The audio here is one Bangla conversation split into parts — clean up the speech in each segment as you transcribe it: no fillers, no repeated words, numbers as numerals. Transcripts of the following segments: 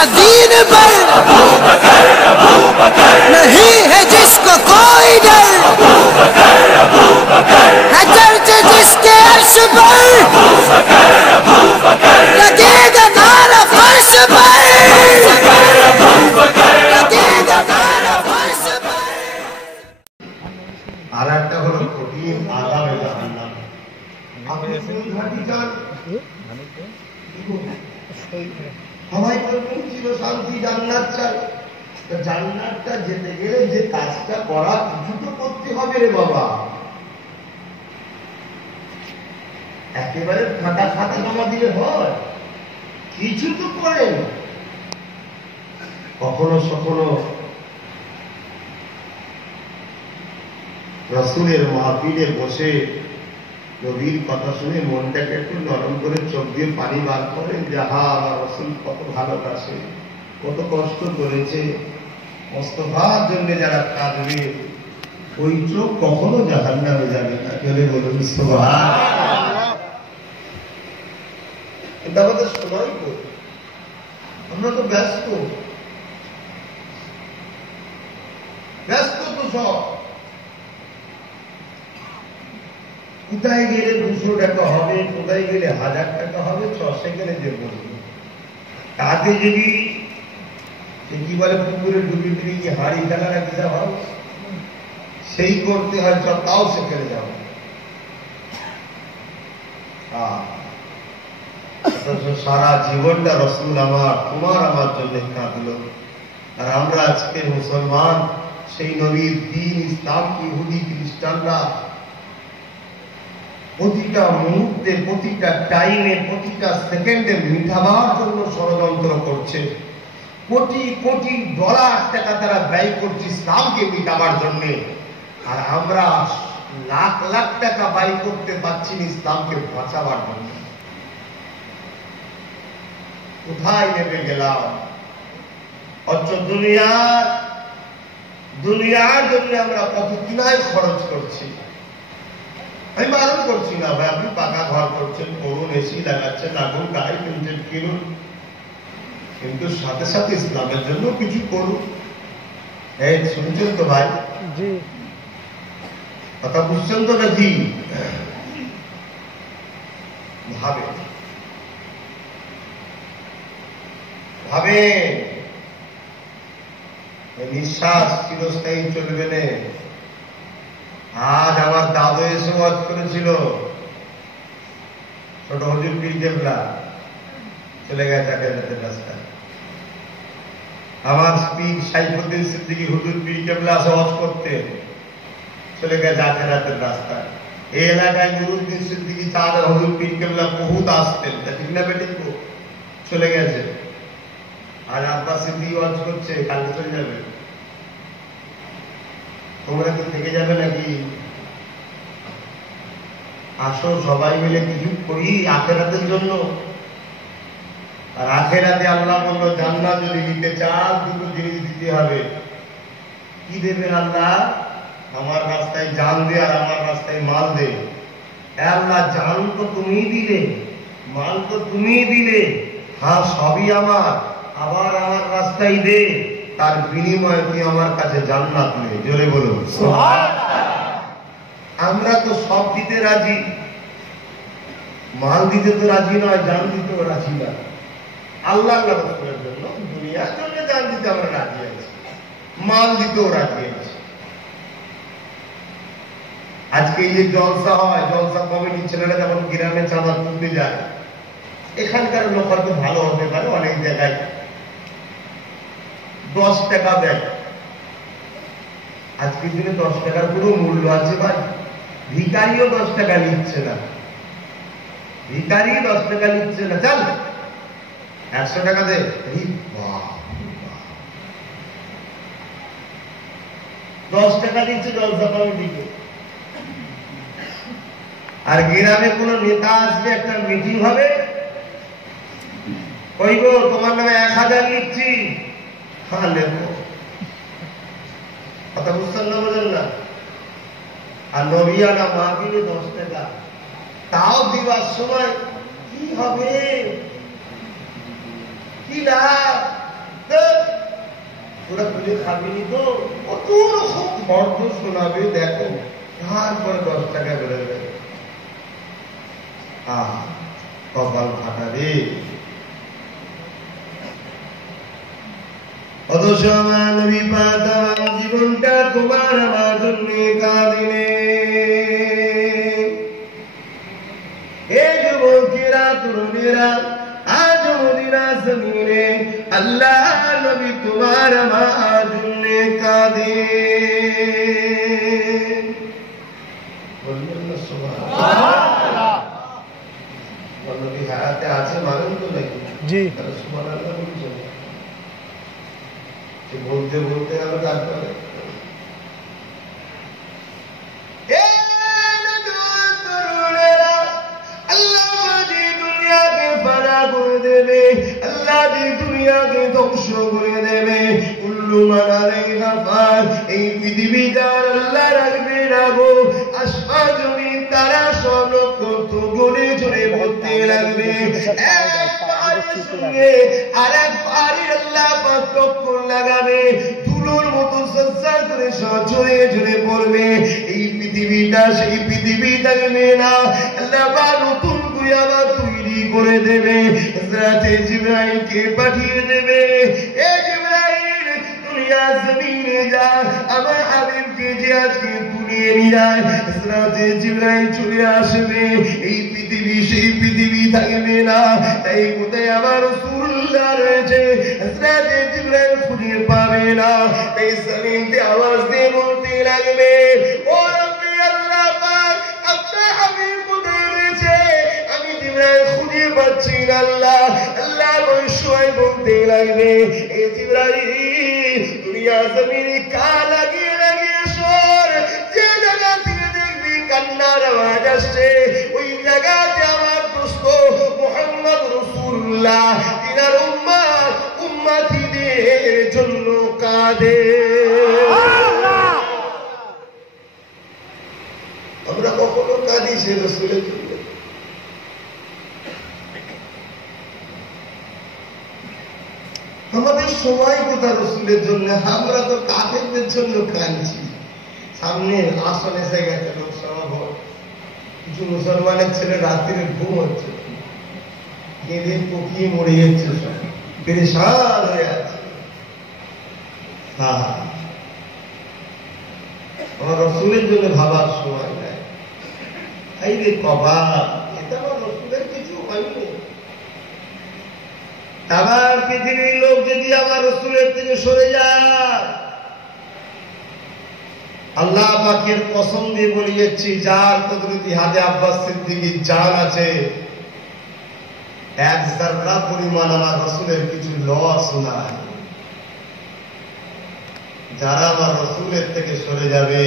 का दीन पर नहीं है जिसको कोई डर, है चर्च जिसके अर्श पर लगेगा नारा फर्श पर, लगेगा नारा फर्श पर। আর একটা হলো কঠিন আযাবে জাহান্নাম। আপনি কোন ঘাটি চান? সবাই বলবেন চির শান্তি জান্নাত চাই। জান্নাতটা যেতে গেলে যে কাজটা করা কিছু তো করতে হবে রে বাবা। একেবারে ফাটা ফাটা জমা দিলে হয়? কিছু তো করেন। কখনো কখনো রাসূলের মাহফিলে বসে নবীর কথা শুনে মনটাকে একটু নরম করে চোখ দিয়ে পানি বার করেন যে হা আমার রাসূল কত ভালোবাসে, কত কষ্ট করেছে, মোস্তফার জন্য যারা কাঁদবে ওই চোখ কখনো জাহান্নামে যাবে না। চলে বলুন সুবহানাল্লাহ। এটা আমাদের সময় তো, আমরা তো ব্যস্ত তো সব। কোথায় গেলে 200 টাকা হবে, কোথায় গেলে 1000 টাকা হবে, 6 সেকেন্ডে যে বলবে। তাতে যদি কি বলে পুকুরে ডুবি ডুবি কি হাড়ি ফেলা না কি হবে সেই করতে হয়, তাও সেখানে যাবে। সারা জীবনটা রাসূল আমার তোমার আমার জন্য কাঁদলো। আর আমরা আজকে মুসলমান সেই নবীর দ্বীন ইসলাম ইহুদি খ্রিস্টানরা প্রতিটা মুহূর্তে, প্রতিটা টাইমে, প্রতিটা সেকেন্ডে মিটাবার জন্য ষড়যন্ত্র করছে। কোটি কোটি ডলার টাকা তারা ব্যয় করছে ইসলামকে মিটাবার জন্য। আর আমরা লাখ লাখ টাকা ব্যয় করতে পারছি না ইসলামকে বাঁচাবার জন্য। কোথায় নেমে গেলাম? অথচ দুনিয়ার জন্য আমরা কত কিনায় খরচ করছি। আমি বারণ করছি না ভাই, আপনি পাকা ঘর করছেন, করুন, এসি লাগাচ্ছেন, লাগুন, গাড়ি কিনছেন, কিনুন, কিন্তু সাথে সাথে ইসলামের জন্য কিছু করুন। এই শুনছেন তো ভাই? কথা বুঝছেন তো নাকি? ভাবে নিঃশ্বাস চিরস্থায়ী চলবে না। আজ আমার দাদু এসে ওয়াজ করেছিল, ছোট হুজুর পীর কেবলা চলে গেছে আখেরাতের রাস্তায়। আমার পীর সাইফুদ্দিন সিদ্দিকী হুজুর পীর কেবলা আসে ওয়াজ করতে, চলে গেছে আখেরাতের রাস্তায়। এই এলাকায় নুরুদ্দিন সিদ্দিকী চাঁদ হুজুর পীর কেবলা বহুত আসতেন, ঠিক না বেঠিক? চলে গেছে। আজ আব্বাস সিদ্দিকী ওয়াজ করছে, কালকে চলে যাবে। তোমরা কি থেকে যাবে নাকি? আসো সবাই মিলে কিছু করি আখেরাতের জন্য। আর আখেরাতে আল্লাহ বলল জান্নাত যদি দিতে চান দুটো জিনিস দিতে হবে। কি দেবেন আল্লাহ? আমার রাস্তায় জান দে আর আমার রাস্তায় মাল দে। আল্লাহ জান তো তুমিই দিলে, মাল তো তুমিই দিলে, হ্যাঁ সবই আমার, আবার আমার রাস্তায় দে, তার বিনিময়ে তুই আমার কাছে জান্নাত নে। জোরে বলুন সুবহানাল্লাহ। আমরা তো সব দিতে রাজি, মাল দিতে তো রাজি নয়, জান দিতেও রাজি না। আল্লাহ রাসূলের জন্য, দুনিয়ার জন্য জান দিতে আমরা রাজি আছি, মাল দিতেও রাজি আছি। আজকে এই যে জলসা হয়, জলসা কমিটির ছেলেরা যখন গ্রামে চাঁদা তুলতে যায়, এখানকার লোক হয়তো ভালো হতে পারে, অনেক জায়গায় 10 টাকা দেয়। আজকের দিনে 10 টাকার পুরো মূল্য আছে ভাই। ভিখারিও 10 টাকা নিচ্ছে না, ভিখারি 10 টাকা নিচ্ছে না। চল 100 টাকা দে। 10 টাকা দিচ্ছে জলসা কমিটিকে। আর গ্রামে কোন নেতা আসবে, একটা মিটিং হবে, কইব তোমার নামে 1000 লিখছি। হ্যাঁ লেখো। কথা বুঝছেন না? বোঝেন না? আর নবিয়ানা মাহফিলে 10 টাকা, তাও দিবার সময় কি হবে, কি লাভ? ওরা খুলে খাবিনি তো কত রকম ফর্দ শোনাবে দেখো, তারপরে 10 টাকা বেরোবে। কপাল ফাটা রে। অথচ আমার নবী পাক জীবনটা তোমার আমার জন্য কাঁদিনে। হে যুবকেরা, তরুণেরা, আজ মদিনা জমিনে আল্লাহ নবী তোমার আমার জন্য কাঁদে। বললেন না সুবহানাল্লাহ? নবী হায়াতে আছে মানেন তো নাকি? জি। তাহলে সুবহানাল্লাহ বলছেন। বলতে বলতে গেল তারপরে দেবে, আল্লাহ যে দুনিয়াকে ধ্বংস করে দেবে। কুল্লু মান আলাইহা ফান, এই পৃথিবীটা আল্লাহ রাখবে না গো। আসমান জমিন তারা সব নক্ষত্র গড়ে চড়ে পড়তে লাগবে। এক পাহাড়ের সঙ্গে আর এক পাহাড়ের আল্লাহ পাক টক্কর লাগাবে। ধুলোর মতো সজ্জার করে সব ঝরে ঝরে পড়বে। এই পৃথিবীটা সেই পৃথিবী থাকবে না, আল্লাহ পাক নতুন করে আবার তৈরি করে দেবে। হযরতে জিবরাইলকে পাঠিয়ে দেবে, এ জিবরাইল দুনিয়া জমিনে যা, আমার হাবিবকে যে আজকে তুলিয়ে নিয়ে যায়। হযরতে জিবরাইল চলে আসবে। এই পৃথিবী সেই পৃথিবী থাকবে না। তাই কোথায় আমার রাসূলুল্লাহ রয়েছে, হযরতে জিবরাইল খুঁজে পাবে না। তাই জমিনতে আওয়াজ দিয়ে বলতে লাগবে, ও রব্বি আল্লাহ পাক, আপনার হাবিব কোথায় রয়েছে? আমি জিবরাইল খুঁজে পাচ্ছি না আল্লাহ। আল্লাহ বৈশ্বয় বলতে লাগবে, এ জিবরাইল দুনিয়া জমিনে কা লাগিয়ে লাগিয়ে সর, যে জায়গা থেকে দেখবি কান্নার আওয়াজ আসছে, ওই জায়গাতে আমার দোস্ত মুহাম্মদ রাসূলুল্লাহ তিনার উম্মতিদের জন্য কাঁদে। আমরা কখনো কাঁদি সে রাসূলের জন্য? আমাদের সময় কোথা রাসূলের জন্য? আমরা তো কাফেরদের জন্য কাঁদছি। সামনে আসন এসে গেছে লোকসভা ভোট, কিছু মুসলমানের ছেলে রাত্রিরে ঘুম হচ্ছে, কেঁদে পকিয়ে মরে যাচ্ছে, সব পেরেশান হয়ে আছে। আমার রাসূলের জন্য ভাবার সময় নাই। এই রে কপাল, এটা আমার রাসূলের কিছু হয়নি। আমার পৃথিবীর লোক যদি আমার রাসূলের থেকে সরে যায়, আল্লাহ পাকের কসম দিয়ে বলে যাচ্ছি, যার কুদরতি হাতে আব্বাস সিদ্দিকীর জান আছে, এক যাররা পরিমাণ আমার রাসূলের কিছু লস নাই। যারা আমার রাসূলের থেকে সরে যাবে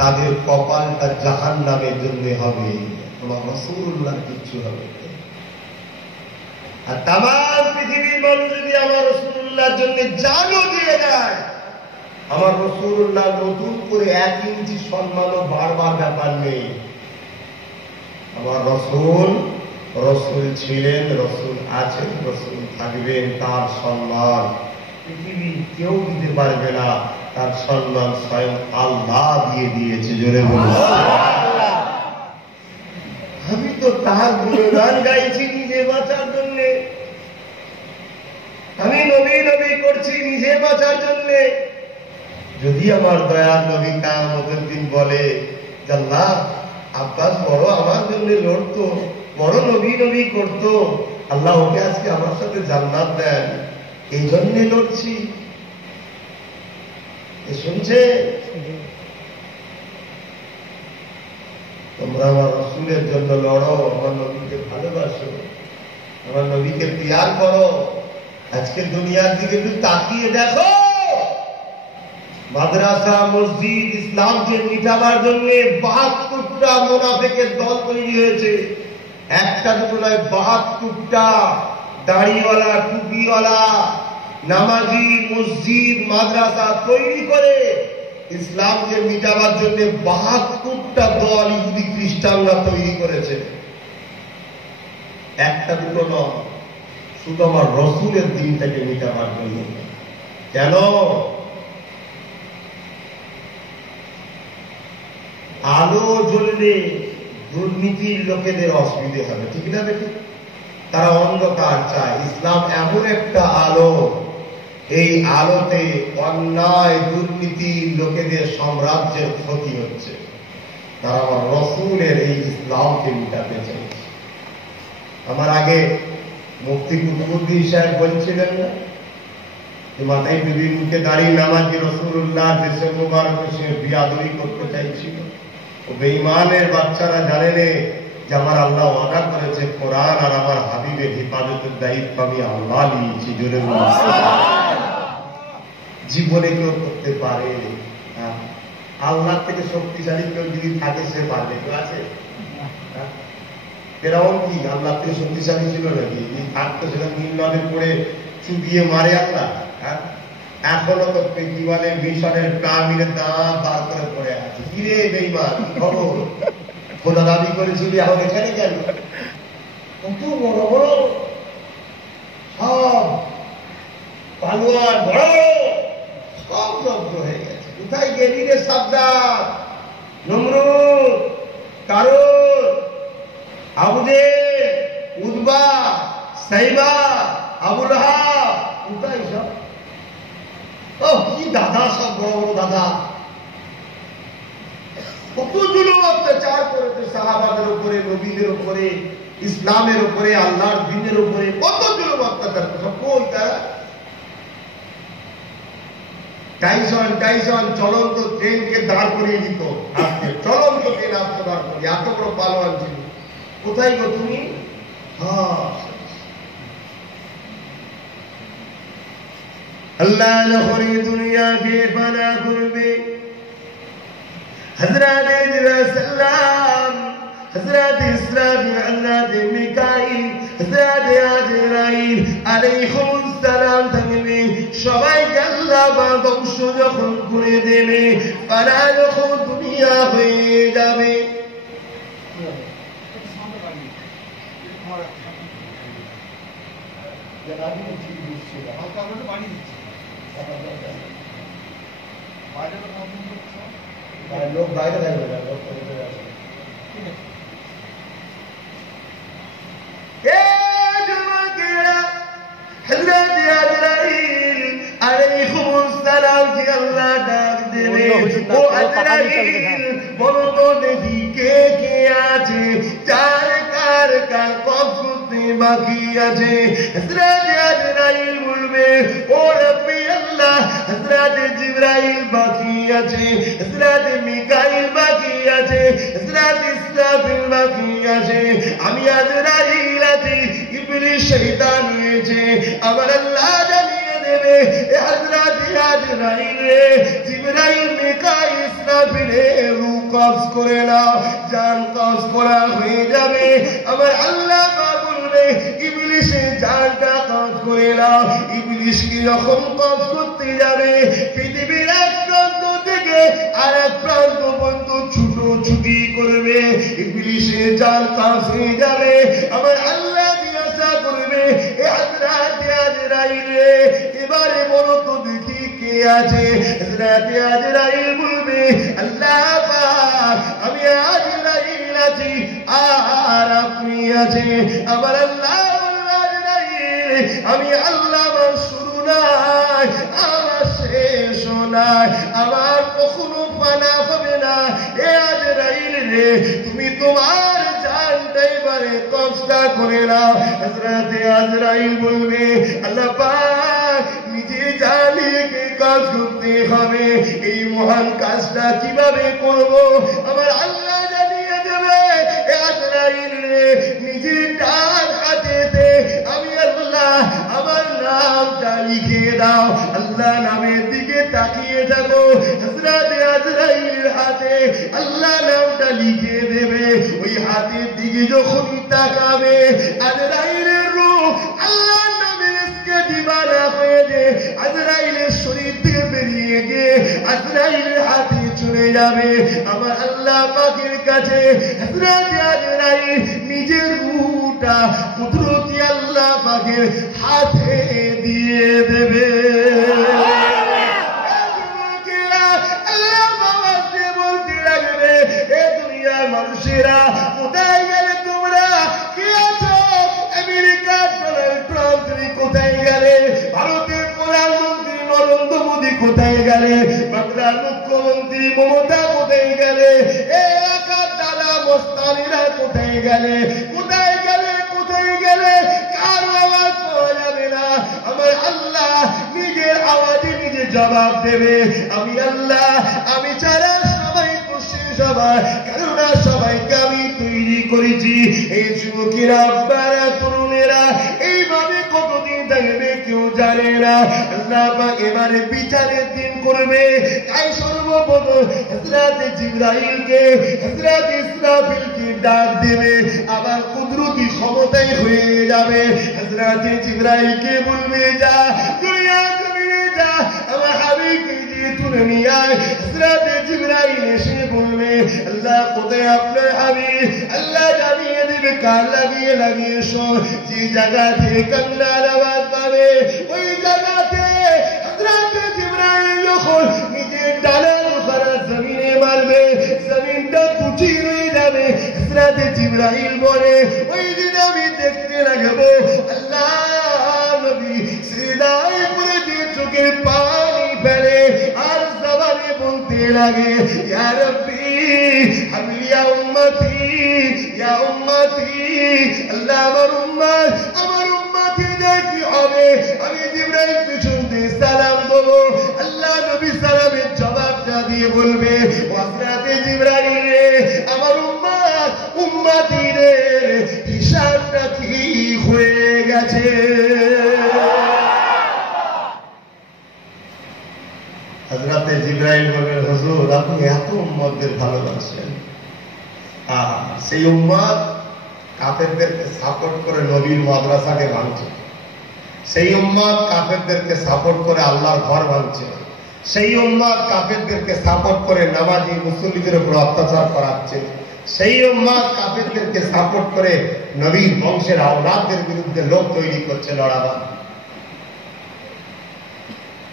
তাদের কপালটা জাহান্নামের জন্য হবে, আমার রাসূলুল্লাহর কিছু হবে। আর তাম পৃথিবীর মানুষ যদি আমার রাসূলুল্লাহর জন্য জানও দিয়ে দেয়, আমার রাসূলুল্লাহ নতুন করে 1 ইঞ্চি সম্মানও বারবার ব্যাপার নেই। আমার রাসূল রাসূল ছিলেন, রাসূল আছেন, রাসূল থাকবেন। তার সম্মান পৃথিবীর কেউ দিতে পারবে না। তার সম্মান স্বয়ং আল্লাহ দিয়ে দিয়েছে। জোরে বলুন সুবহানাল্লাহ। আমি তো তার গুণগান গাইছি নিজে বাঁচার জন্য, আমি নবী নবী করছি নিজে বাঁচার জন্য। যদি আমার দয়ার নবী কিয়ামতের দিন বলে, আল্লাহ আব্বাস বড় আমার জন্য লড়তো, বড় নবী নবী করতো, আল্লাহ ওকে আজকে আমার সাথে জান্নাত দেন, এই জন্যে লড়ছি। শুনছে? তোমরা আমার রাসূলের জন্য লড়ো, আমার নবীকে ভালোবাসো, আমার নবীকে পিয়ার করো। আজকে দুনিয়ার দিকে একটু তাকিয়ে দেখো, মাদ্রাসা মসজিদ ইসলামকে মিটাবার জন্য 72টা মুনাফিকের দল তৈরি হয়েছে। একটা দুটো নয়, 72টা দাড়িওয়ালা টুপিওয়ালা নামাজি মসজিদ মাদ্রাসা তৈরি করে ইসলামকে মিটাবার জন্য 72টা দল ইহুদি খ্রিস্টানরা তৈরি করেছে। একটা দুটো নয়, শুধু আমার রাসূলের দিনটাকে মিটাবার জন্য। কেন? আলো জ্বললে দুর্নীতির লোকেদের অসুবিধে হবে, ঠিক না বেটি? তারা অন্ধকার চায়। ইসলাম এমন একটা আলো, এই আলোতে অন্যায় দুর্নীতি লোকেদের সাম্রাজ্যের ক্ষতি হচ্ছে। তারা আমার রসুলের এই ইসলামকে মিটাতে চাইছে। আমার আগে মুফতি কুতুবুদ্দিন সাহেব বলছিলেন না, মাথায় বিবির মুখে দাঁড়িয়ে নামাজি রসুল্লাহ দেশের মুবারকে সে বিয়াদবি করতে চাইছিল। ও বেঈমানের বাচ্চারা জানেনে যে আমার আল্লাহ ওয়াদা করেছে কোরআন আর আমার হাবিবের হিফাজতের দায়িত্ব আমি আল্লাহ নিয়েছি। জোরে জীবনে কেউ করতে পারে? আল্লাহ থেকে শক্তিশালী কেউ যদি থাকে সে পারবে? কেউ আছে? এরকম কি আল্লাহ থেকে শক্তিশালী ছিল নাকি? থাকতো সেটা নীল নদে পড়ে চুবিয়ে মারে আল্লাহ। এখনো তো জীবনে মিশনের প্রাণীর দাম বার করে পড়ে আছে। কিরে বেঈমান, খবর খোদা দাবি করেছিলি, এখন এখানে কেন? কত বড় বড় সব পালোয়ান, বড় সব জব্দ হয়ে গেছে। কোথায় গেলি রে সাদ্দাম, নমরুদ, কারুন, আবুজেল, উতবা, সাইবা, আবু লাহাব, কোথায় সব? ও কি দাদা, সব বড় বড় দাদা। কত জুলুম অত্যাচার করেছে সাহাবাদের উপরে, নবীদের উপরে, ইসলামের উপরে, আল্লাহর দ্বীনের উপরে কত জুলুম অত্যাচার করেছে। কই তারা? টাইসন চলন্ত ট্রেনকে দাঁড় করিয়ে দিত। আজকে চলন্ত ট্রেন আসতে দাঁড় করিয়ে, এত বড় পালোয়ান ছিল। কোথায় গো তুমি? আল্লাহ যখন দুনিয়াকে ফানা করবে, হযরত ইদ্রিস সালাম, হযরত ইসরাফিল, হযরত মিকাইল, হযরত আজরাইল আলাইহিস সালাম থাকবে। সবাইকে আল্লাহ ধ্বংস যখন করে দেবে, ফানা যখন দুনিয়া হয়ে যাবে, লোক বাইরে থাকবে না, লোক হযরত আজরাইল আলাইহিস সালাম কে আল্লাহ ডাক দেবে, ও আজরাইল বলো তো দেখি কে কে আছে, চার কার কার কবতে বাকি আছে। হযরত আজরাইল বলবে, ও রব্বি আল্লাহ, হযরত জিবরাইল বাকি আছে, হযরত মিকাইল বাকি আছে, হযরত ইসরাফিল বাকি আছে, আমি আজরাইল আছি, ইবলিস শয়তান হয়েছে। আমার আল্লাহ জানিয়ে দেবে, এ হযরত আজরাইল রে, জিবরাইল, মিকাইল, ইসরাফিল রূহ কবজ করে নাও। জান কবজ করা হয়ে যাবে, আমার আল্লাহ বলবে ইবলিসের জানটা কবজ করে নাও। ইবলিসকে যখন কবজ করতে যাবে, পৃথিবীর এক প্রান্ত থেকে আর এক প্রান্ত পর্যন্ত ছুটোছুটি করবে, ইবলিসের জান কবজ হয়ে যাবে। আমার আল্লাহ জিজ্ঞাসা করবে, এ হযরত আজরাইল রে, এবারে বলো তো দেখি কে আছে। হযরত আজরাইল বলবে, আল্লাহ পাক, আমি আজরাইল আছি আর আপনি আছে। আমার আল্লাহ আজরাইল, আমি আল্লাহ, আমার শুরু নাই, আমার শেষ নাই, আমার কখনো ফানা হবে না। এ আজরাইল রে, তুমি তোমার জানটা এবারে কবজা করে নাও। হযরত আজরাইল বলবে, আল্লাহ পাক, নিজে জানিয়ে কে কাজ করতে হবে, এই মহান কাজটা কিভাবে করব, আমার আল্লাহ জানিয়ে দেবে। এ আজরাইল রে, নিজের ডান হাতেতে আমি আল্লাহ আমার নামটা লিখে দাও। আল্লাহ নামের দিকে তাকিয়ে থাকো। হযরত আজরাইলের হাতে আল্লাহ নামটা লিখে দেবে। ওই হাতের দিকে যখন তাকাবে, আজরাইলের রূহ আল্লাহ নামের ইসকে দিবানা হয়ে যে আজরাইলের শরীর থেকে বেরিয়ে গিয়ে আজরাইলের হাতে চলে যাবে। আমার আল্লাহ পাকের কাছে হযরত আজরাইল নিজের রূহটা কুদরতি আল্লাহ পাকের হাতে দিয়ে দেবে। আল্লাহ বাবাকে বলতে লাগবে, এ মোদী কোথায় গেলে, ভারতের প্রধানমন্ত্রী নরেন্দ্র মোদী কোথায় গেলে, বাংলার মুখ্যমন্ত্রী মমতা কোথায় গেলে, এলাকার দাদা মস্তানিরা কোথায় গেলে, কোথায় গেলে, কোথায় গেলে, কারো আওয়াজ পাওয়া যাবে না। আমার আল্লাহ নিজের আওয়াজে নিজে জবাব দেবে। আমি আল্লাহ, আমি ছাড়া সবাই খুশি সবাই, কেননা সবাইকে আমি তৈরি করেছি। এই যুবকেরা, আব্বারা, তরুণেরা এইভাবে কতদিন থাকবে কেউ জানে না। আল্লাহ পাক এবারে বিচারের দিন করবে। তাই সর্বপ্রথম হযরত জিবরাইলকে, হযরত ইসরাফিলকে ডাক দেবে। আবার কুদরতি ক্ষমতায় হয়ে যাবে। হযরত জিবরাইলকে বলবে, যা দুনিয়া জমিনে যা, আমার হাবিবকে দিয়ে তুলে নিয়ে আয়। হযরত জিবরাইল এসে বলবে, আল্লাহ কোথায় আপনার হাবিব? আল্লাহ জানিয়ে দেবে, কান লাগিয়ে লাগিয়ে শোন। যে জায়গা থেকে কান্নার আওয়াজ পাবে ওই জায়গাতে হযরত জিবরাইল যখন নিজের ডানা দুখানা জমিনে মারবে, জমিনটা কুচি হয়ে যাবে। হযরত জিবরাইল বলে, ওই দিন আমি দেখতে লাগবো আল্লাহ নবী সিজদায় পড়ে দিয়ে চোখের পানি ফেলে আর জবানে বলতে লাগে, ইয়া রাব্বি হাবলি ইয়া উম্মতি, ইয়া উম্মতি। আল্লাহ আমার উম্মত, আমার উম্মতিদের কি হবে? আমি জিবরাইল পিছন দিয়ে সালাম দেবো। আল্লাহ নবী সালামের জবাবটা দিয়ে বলবে, হযরত জিবরাইল রে, আমার উম্মত উম্মতিদের হিসাবটা ঠিক হয়ে গেছে। হযরত জিবরাইল বলেন, হুজুর আপনি এত উম্মতদের ভালোবাসেন, সেই উম্মত কাফেরদেরকে সাপোর্ট করে নবীর মাদ্রাসাকে ভাঙছে, সেই উম্মত কাফেরদেরকে সাপোর্ট করে আল্লাহর ঘর ভাঙছে, সেই উম্মত কাফেরদেরকে সাপোর্ট করে নামাজি মুসল্লিদের উপর অত্যাচার করাচ্ছে, সেই উম্মত কাফেরদেরকে সাপোর্ট করে নবীর বংশের আওলাদদের বিরুদ্ধে লোক তৈরি করছে, লড়াবা।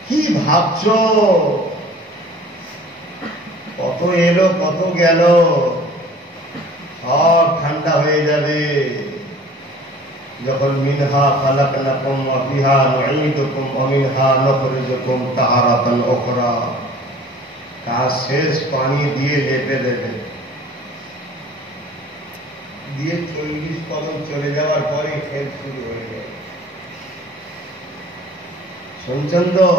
কি ভাবছো? কত এলো কত গেল, সব ঠান্ডা হয়ে যাবে যখন মিনহা খালাকনাকুম ওয়া ফিহা নুঈদুকুম ওয়া মিনহা নুখরিজুকুম তারাতান উখরা। কাজ শেষ, পানি দিয়ে লেপে দেবে, দিয়ে 40 কদম চলে যাওয়ার পরে খেল শুরু হয়ে যাবে। শুনছেন তো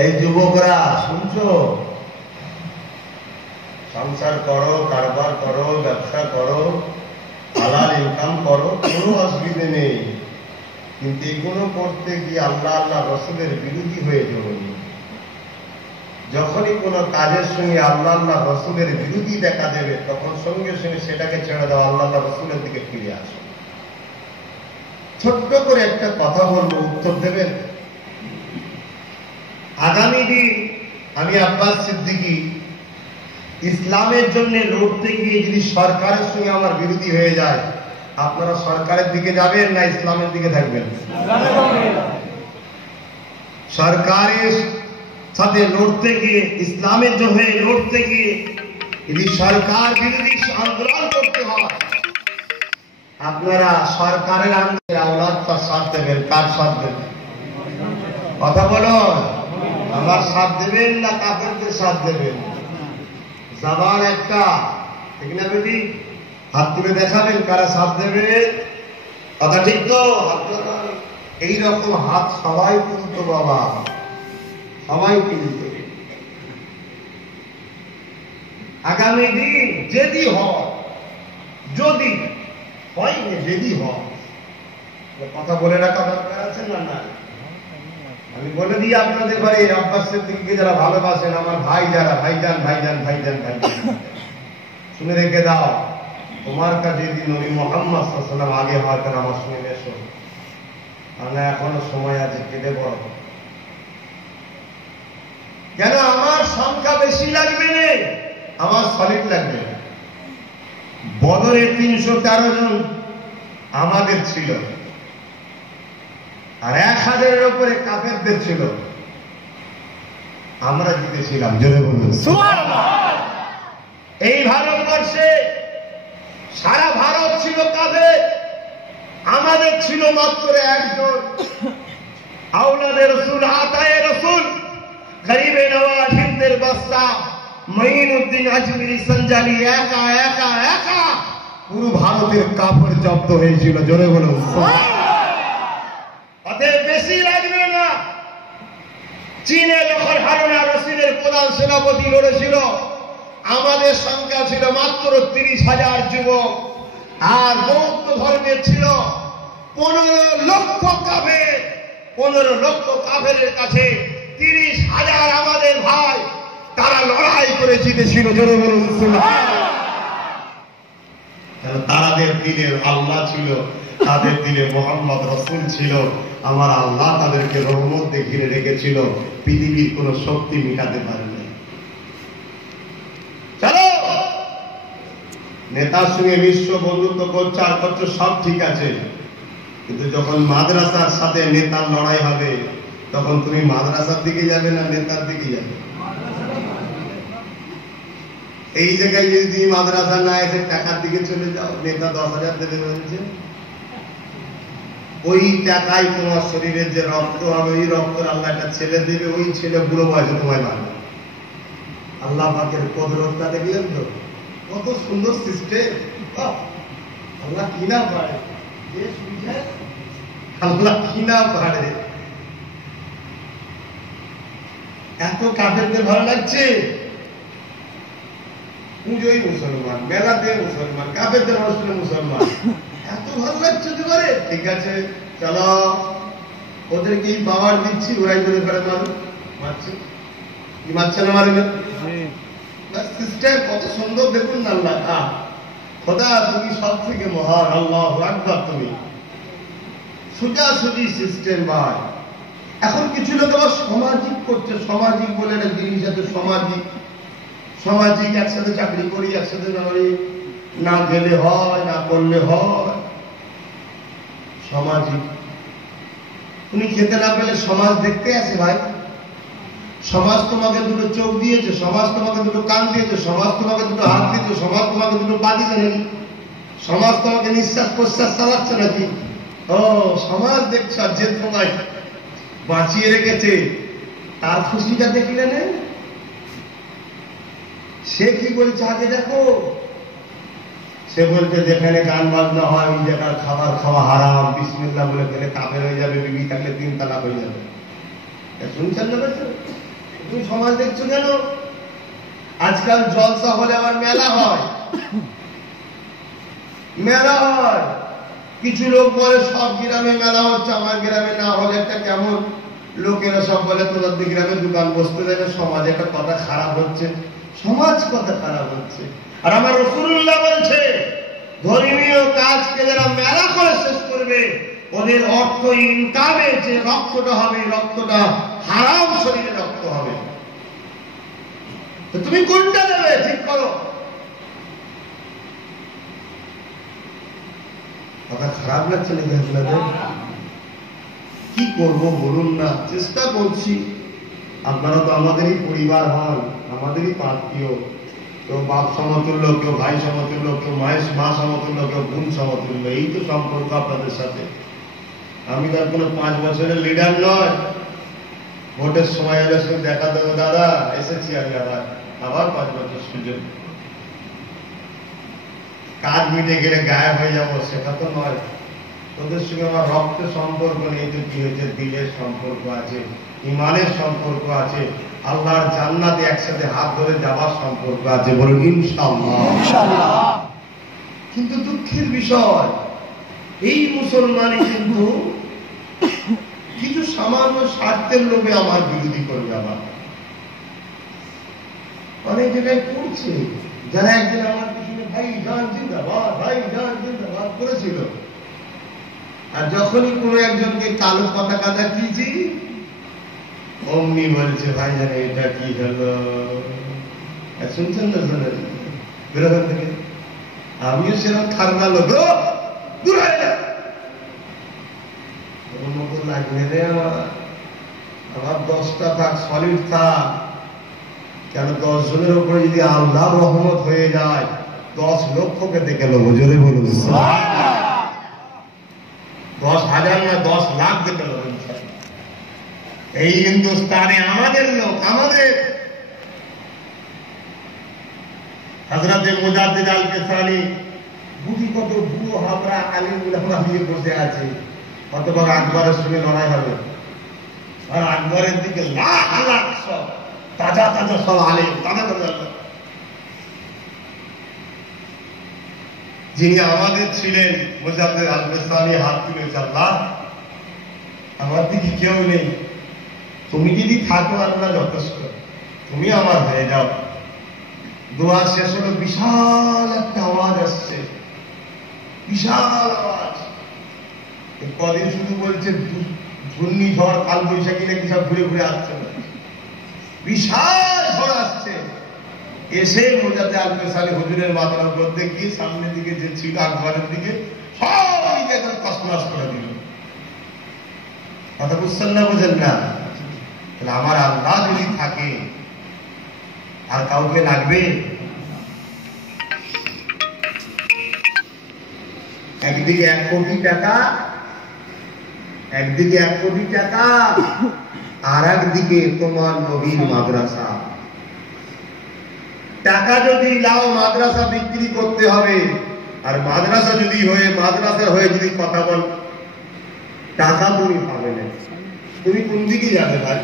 এই যুবকরা? শুনছো? সংসার করো, কারবার করো, ব্যবসা করো, হালাল ইনকাম করো, কোনো অসুবিধে নেই, কিন্তু এগুলো করতে গিয়ে আল্লাহ আল্লাহ রসুলের বিরোধী হয়ে যাবে। যখনই কোনো কাজের সঙ্গে আল্লাহ আল্লাহ রসুলের বিরোধী দেখা দেবে, তখন সঙ্গে সঙ্গে সেটাকে ছেড়ে দাও, আল্লাহ আল্লাহ রসুলের দিকে ফিরে আসো। ছোট্ট করে একটা কথা বলবো, উত্তর দেবেন? আগামী দিন আমি আব্বাস সিদ্দিকী ইসলামের জন্য লড়তে গিয়ে যদি সরকারের সঙ্গে আমার বিরোধী হয়ে যায়, আপনারা সরকারের দিকে যাবেন না ইসলামের দিকে থাকবেন? সরকারের সাথে লড়তে গিয়ে, ইসলামের হয়ে লড়তে গিয়ে যদি সরকার বিরোধী আন্দোলন করতে হয়, আপনারা সরকারের আন্দোলনের আওলাদটা সাথ দেবেন? কার সাথ দেবেন? কথা বলো, আমার সাথ দেবেন না কাফেরদের সাথ দেবেন? জবান একটা, ঠিক না বেটি? হাত তুলে দেখাবেন কারা সাথ দেবে। কথা ঠিক তো? এইরকম হাত সবাই তুলতো বাবা, সবাই তুলতো। আগামী দিন যদি হয়, যদি হয়নি, যদি হয়, কথা বলে রাখা দরকার আছে না? না, আমি বলে দিই আপনাদের ঘরে আব্বাস সিদ্দিকীকে যারা ভালোবাসেন, আমার ভাই যারা, ভাইজান ভাইজান ভাইজান ভাইজান, শুনে রেখে দাও, তোমার কাছে যদি নবী মুহাম্মদ সাল্লাল্লাহু আলাইহি ওয়াসাল্লাম আগে হয়, তাহলে আমার শুনে এসো, আর না এখনো সময় আছে, কেটে পড়ো। কেন? আমার সংখ্যা বেশি লাগবে না, আমার সলিড লাগবে। বদরে 313 জন আমাদের ছিল, আর 1000-এর উপরে কাফেরদের ছিল, আমরা জিতেছিলাম। জোরে বলুন সুবহানাল্লাহ। এই ভারতবর্ষে সারা ভারত ছিল কাফের, আমাদের ছিল মাত্র একজন, আওলাদে রসুল, আতায়ে রসুল, গরিবে নওয়াজ, হিন্দের বাদশা মঈনুদ্দিন আজমিরি সঞ্জালি একা একা একা পুরো ভারতের কাপড় জব্দ হয়েছিল। জোরে বলুন। অতএব বেশি লাগবে না। চীনে যখন হারুন আর রশিদের প্রধান সেনাপতি লড়েছিল, আমাদের সংখ্যা ছিল মাত্র 30,000 যুবক, আর বৌদ্ধ ধর্মের ছিল 15 লক্ষ কাফের। 15 লক্ষ কাফেরের কাছে 30,000 আমাদের ভাই, তারা লড়াই করে জিতেছিল। জোরে বলুন সুবহানাল্লাহ। তাদের দিলে আল্লাহ ছিল, তাদের দিলে মোহাম্মদ রসুল ছিল। আমার আল্লাহ তাদেরকে রহমত দিয়ে ঘিরে রেখেছিল, পৃথিবীর কোন শক্তি মিটাতে পারে না। চলো, নেতার সঙ্গে মিশ্র বন্ধুত্ব করছে আর করছে, সব ঠিক আছে, কিন্তু যখন মাদ্রাসার সাথে নেতার লড়াই হবে, তখন তুমি মাদ্রাসার দিকে যাবে না নেতার দিকে যাবে? এই জায়গায় যদি তুমি মাদ্রাসা না এসে টাকার দিকে চলে যাও, নেতা 10,000 দেবে বলছে, ওই টাকায় তোমার শরীরের যে রক্ত হবে, ওই রক্ত আল্লাহ একটা ছেলে দেবে, ওই ছেলে বুড়ো বয়সে তোমায় মারবে। আল্লাহ পাকের কুদরতটা দেখলেন তো, কত সুন্দর সিস্টেম। আল্লাহ কি না পারে, আল্লাহ কি না পারে। এত কাফেরদের ভালো লাগছে, পুজোই মুসলমান, মেলাতে মুসলমান, কাফেরদের অনুষ্ঠানে মুসলমান, এত ভালো লাগছে যে পারে। ঠিক আছে, চলো ওদেরকেই পাওয়ার দিচ্ছি, ওরাই করে করে মারছে। কি মারছে না মারবে? সিস্টেম কত সুন্দর দেখুন না। আল্লাহ খোদা তুমি সব থেকে মহান, আল্লাহু আকবার। তুমি সোজাসুজি সিস্টেম ভাই। এখন কিছু লোক আবার সামাজিক করছে, সামাজিক বলে একটা জিনিস আছে, সামাজিক সামাজিক একসাথে চাকরি করি, একসাথে না গেলে হয়, না করলে হয়। সামাজিক, তুমি খেতে না পেলে সমাজ দেখতে আসে ভাই। সমাজ তোমাকে দুটো চোখ দিয়েছে, সমাজ তোমাকে দুটো কান দিয়েছে, সমাজ তোমাকে দুটো হাত দিয়েছে, সমাজ তোমাকে দুটো পা দিয়েছে নাকি? সমাজ তোমাকে নিঃশ্বাস প্রশ্বাস চালাচ্ছে নাকি? ও সমাজ দেখছ, যে তোমায় বাঁচিয়ে রেখেছে তার খুশিটা দেখলে না? সে কি বলছে আগে দেখো। সে বলছে যেখানে গান বাজনা হয় ওই জায়গার খাবার খাওয়া হারাম, বিসমিল্লাহ বলে ফেলে কাফের হয়ে যাবে, বিবি থাকলে 3 তালাক হয়ে যাবে। শুনছেন না? তুমি সমাজ দেখছো কেন? আজকাল জলসা হলে আবার মেলা হয়, মেলা হয়। কিছু লোক বলে সব গ্রামে মেলা হচ্ছে, আমার গ্রামে না হলে একটা কেমন। লোকেরা সব বলে তোদের গ্রামে দোকান বসতে দেবে, সমাজে একটা কথা খারাপ হচ্ছে, সমাজ কথা খারাপ হচ্ছে। আর আমার রাসূলুল্লাহ বলছে, ধর্মীয় কাজকে যারা মেলা করে শেষ করবে, ওদের অর্থ ইনকামে যে রক্তটা হবে, রক্তটা হারাম শরীরে রক্ত হবে। তো তুমি কোনটা দেবে ঠিক করো। কথা খারাপ লাগছে নাকি আপনাদের? কি করবো বলুন না, চেষ্টা করছি। আপনারা তো আমাদেরই পরিবার হন, আমাদেরই আত্মীয়। কেউ বাপ সমতুল্য, কেউ ভাই সমতুল্য, কেউ মায়ের মা সমতুল্য, কেউ বোন সমতুল্য। এই তো সম্পর্ক আপনাদের সাথে। আমি তো কোনো 5 বছরের লিডার নয়। ভোটের সময় এলে শুধু দেখা দেবো, দাদা এসেছি আমি, আবার 5 বছর সুযোগ। কাজ মিটে গেলে গায়েব হয়ে যাবো, সেটা তো নয়। তোদের সঙ্গে আমার রক্তের সম্পর্ক নেই তো কি হয়েছে, দিলের সম্পর্ক আছে, ইমানের সম্পর্ক আছে, আল্লাহর জান্নাতে একসাথে হাত ধরে যাওয়ার সম্পর্ক আছে। বলুন ইনশাআল্লাহ। কিন্তু দুঃখের বিষয়, এই মুসলমানই কিন্তু কিছু সামান্য স্বার্থের লোভে আমার বিরোধী করবে। আবার অনেক জায়গায় করছে, যারা একদিন আমার পিছনে ভাই জান জিন্দাবাদ, ভাই জান জিন্দাবাদ করেছিল, আর যখনই কোনো একজনকে কালো পতাকা দেখিয়েছি, অমনি বলছে ভাই জানে এটা কি হলো। শুনছেন না? শোনেন বেরোবেন থেকে। আমিও সেরকম খারনা লোক, দূর হয়ে যা, ওর মতো লাগবে রে। আমার 10টা থাক, সলিড থাক। কেন 10 জনের উপরে যদি আল্লাহর রহমত হয়ে যায়, 10 লক্ষকে দেখে নেবো। জোরে বলুন। 10,000 না 10 লাখ দিতে হবে এই হিন্দুস্তানে। আমাদের লোক, আমাদের হযরতে মুজাদ্দিদ আল কেসানি বুঝি কত বুড়ো হাবরা আলিম উলামা দিয়ে বসে আছে, কত বড় আকবরের সঙ্গে লড়াই হবে। আর আকবরের দিকে লাখ লাখ সব তাজা তাজা সব আলিম, তাজা তাজা লোক। যিনি আমাদের ছিলেন মুজাদ্দিদ আল কেসানি হাত তুলেছে, আল্লাহ আমার দিকে কেউ নেই, তুমি যদি থাকো আল্লাহ যথেষ্ট, তুমি আমার হয়ে যাও। দোয়া শেষ হলো, বিশাল একটা আওয়াজ আসছে, বিশাল আওয়াজ। কদিন শুধু বলছে ঘূর্ণিঝড় কাল বৈশাখী নাকি সব ঘুরে ঘুরে আসছে, বিশাল ঝড় আসছে। এসে মুজাদ্দিদ আল কেসানি হুজুরের মাথার উপর দিয়ে সামনের দিকে যে ছিল আকবরের দিকে সব দিকে একদম কসমাস করে দিল। কথা বুঝছেন না, বোঝেন না? তাহলে আমার আল্লাহ যদি থাকে আর কাউকে লাগবে? একদিকে 1 কোটি টাকা, একদিকে 1 কোটি টাকা, আর একদিকে তোমার নবীর মাদ্রাসা। টাকা যদি লাও মাদ্রাসা বিক্রি করতে হবে, আর মাদ্রাসা যদি হয়ে মাদ্রাসা হয়ে যদি কথা বল, টাকা তুমি পাবে না। তুমি কোন দিকে যাবে ভাই?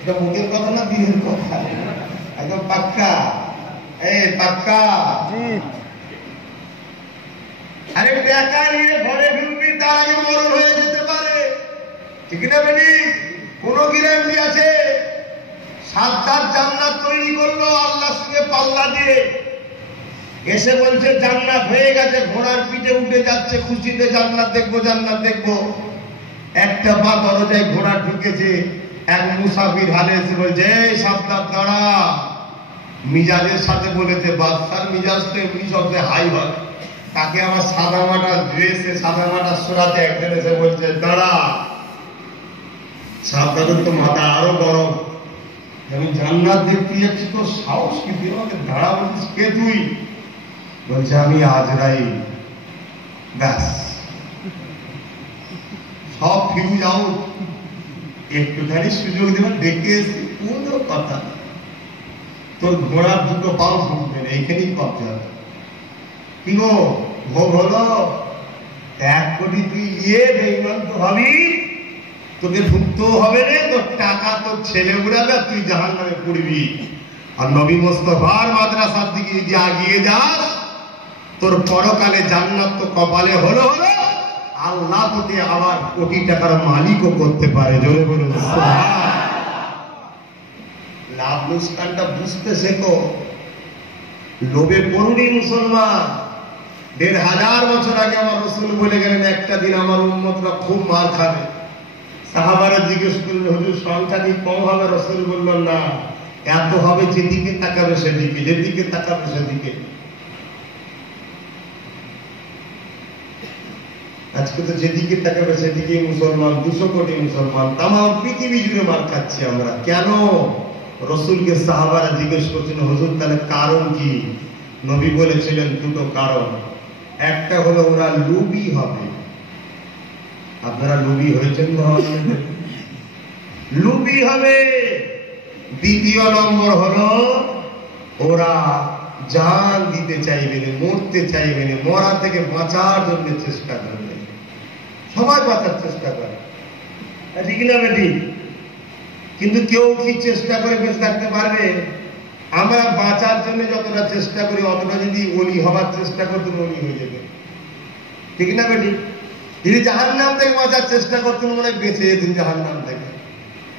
এটা মুখের কথা না দিনের কথা? একদম পাক্কা, পাক্কা। আরে টাকা নিয়ে ঘরে ঢুকবি, তার আগে মরণ হয়ে যেতে পারে, ঠিক না বেটি? কোন গ্যারান্টি আছে? 7 জান্নাত তৈরি করলো আল্লাহর সঙ্গে পাল্লা দিয়ে, এসে বলছে জান্নাত হয়ে গেছে, ঘোড়ার পিঠে উঠে যাচ্ছে খুশিতে, জান্নাত দেখবো জান্নাত দেখবো। একটা পা দরজায় ঘোড়া ঢুকেছে, এক মুসাফির হালে এসে বলছে, এই সাবধান দাঁড়া। মিজাজের সাথে বলেছে, বাদশার মিজাজ তো এমনি সবচেয়ে হাই হয়, তাকে আমার সাদা মাটা ড্রেসে সাদা মাটা সোরাতে একজন এসে বলছে, দাঁড়া। সাবধানের তো মাথা আরো গরম, আমি জান্নাত দেখতে যাচ্ছি, তোর সাহস কি? তুই আমাকে দাঁড়া বলছিস, কে তুই? বলছে আমি আজরাইল। ব্যাস, সব ফিউজ আউট। একটুখানি সুযোগ দেবেন, দেখে এসে কোনো কথা, তোর ঘোড়ার 2 পাও ফুটবে না, এইখানেই কবজা। কি গো, ভোগ হলো? 1 কোটি তুই নিয়ে বেঈমান তো হবি, তোকে ঢুকতেও হবে না, তোর টাকা তোর ছেলে উড়াবে, তুই জাহান্নামে পড়বি। আর নবী মুস্তাফার মাদ্রাসার দিকে যদি এগিয়ে যাস, তোর পরকালে জান্নাত তো কপালে হলো হলো, আল্লাহ তোকে আবার কোটি টাকার মালিকও করতে পারে। জোরে বলুন সুবহানাল্লাহ। লাভ লোকসানটা বুঝতে শেখো। লোভে পড়ুনি মুসলমান। 1500 বছর আগে আমার রাসূল বলে গেলেন, একটা দিন আমার উম্মতরা খুব মার খাবে। সাহাবারা জিজ্ঞেস করলেন, হুজুর সংখ্যা কি কম হবে? রাসূল বললেন, না, এত হবে যেদিকে তাকাবে সেদিকে, যেদিকে তাকাবে সেদিকে। আজকে তো যেদিকে তাকাবে সেদিকে মুসলমান, 200 কোটি মুসলমান, তাম পৃথিবী জুড়ে মার খাচ্ছি আমরা। কেন? রাসূলকে সাহাবারা জিজ্ঞেস করছেন, হুজুর তাহলে কারণ কি? নবী বলেছিলেন 2টো কারণ। একটা হলো ওরা লোভী হবে। আপনারা লোভী হয়েছেন? লোভী হবে। দ্বিতীয় নম্বর হলো ওরা জান দিতে চাইবে না, মরতে চাইবে না, মরা থেকে বাঁচার জন্য চেষ্টা করবে। সবাই বাঁচার চেষ্টা করে, ঠিক না বেটি? কিন্তু কেউ কি চেষ্টা করে বেঁচে থাকতে পারবে? আমরা বাঁচার জন্য যতটা চেষ্টা করি, অতটা যদি ওলি হবার চেষ্টা করতেন, ওলি হয়ে যাবে, ঠিক না বেটি? যদি জাহান্নাম থেকে বাঁচার চেষ্টা করতেন, মনে হয় বেঁচে যেতেন জাহান্নাম থেকে।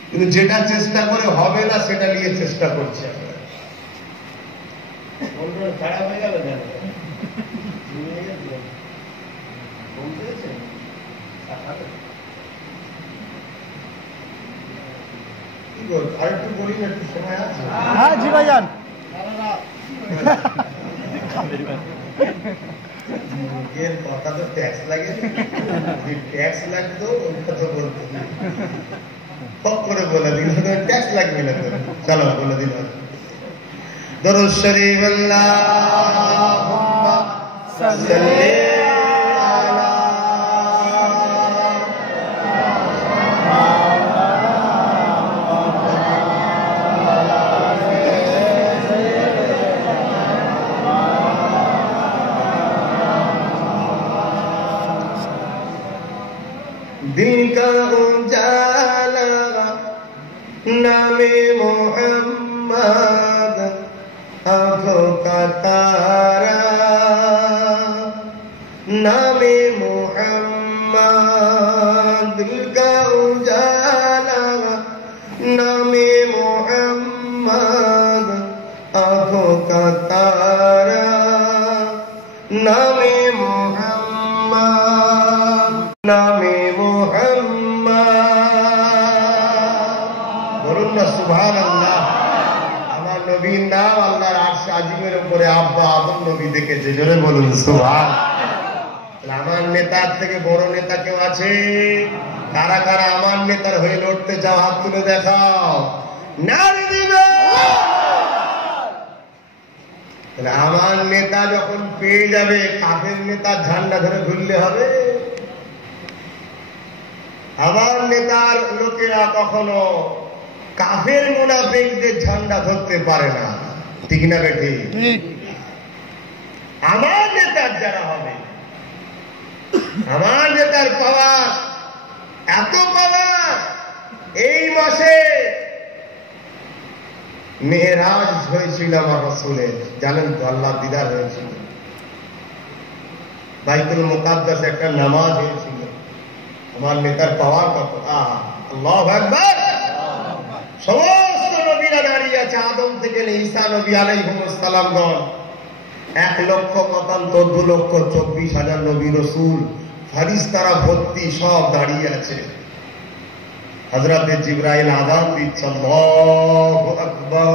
কিন্তু যেটা চেষ্টা করে হবে না, সেটা নিয়ে চেষ্টা করছি আমরা। খারাপ হয়ে গেল কেন? আরেকটু বলি না, একটু সময় আছে? হ্যাঁ জি ভাইজান। এর কথা তো ট্যাক্স লাগে, ট্যাক্স লাগতো ওই কথা বলতে পক করে বলে দিল, ট্যাক্স লাগবে না তো। চলো বলে দিল, দরুদ শরীফ আল্লাহুম্মা সাল্লি আলা दिल का उजाला नामे मोहम्मद आंखों का तारा नामे मोहम्मद दिल का उजाला नामे मोहम्मद आंखों का तारा नामे मोहम्मद नामे मोहम्मद बोलুন না সুবহানাল্লাহ আমার নবীর নাম আল্লাহর আরশ আজিমের উপরে আব্বা আদম নবী দেখেছে জোরে বলুন সুবহান আমার নেতার থেকে বড় নেতা কেউ আছে কারা কারা আমার নেতার হয়ে লড়তে চাও হাত তুলে দেখাও নারে দিবে আমার নেতা যখন পেয়ে যাবে কাফের নেতার ঝান্ডা ধরে ঘুরলে হবে আমার নেতার লোকেরা কখনো কাফের মুনাফিকদের ঝান্ডা ধরতে পারে না ঠিক না বেটি আমার নেতার যারা হবে আমার নেতার পাওয়ার এত পাওয়ার এই মাসে মেরাজ হয়েছিল আমার রাসূলের জানেন তো আল্লাহ দিদার হয়েছিল বাইতুল মুকাদ্দাস একটা নামাজ হয়েছিল আমার নেতার পাওয়ার কত আল্লাহু আকবার সমস্ত নবীরা দাঁড়িয়ে আছে আদম থেকে ঈসা নবী আলাইহিস সালামগণ 1,75,24,000 নবী রাসূল ফেরেশতারা ভর্তি সব দাঁড়িয়ে আছে হযরত জিবরাইল আযান দিচ্ছে আল্লাহু আকবার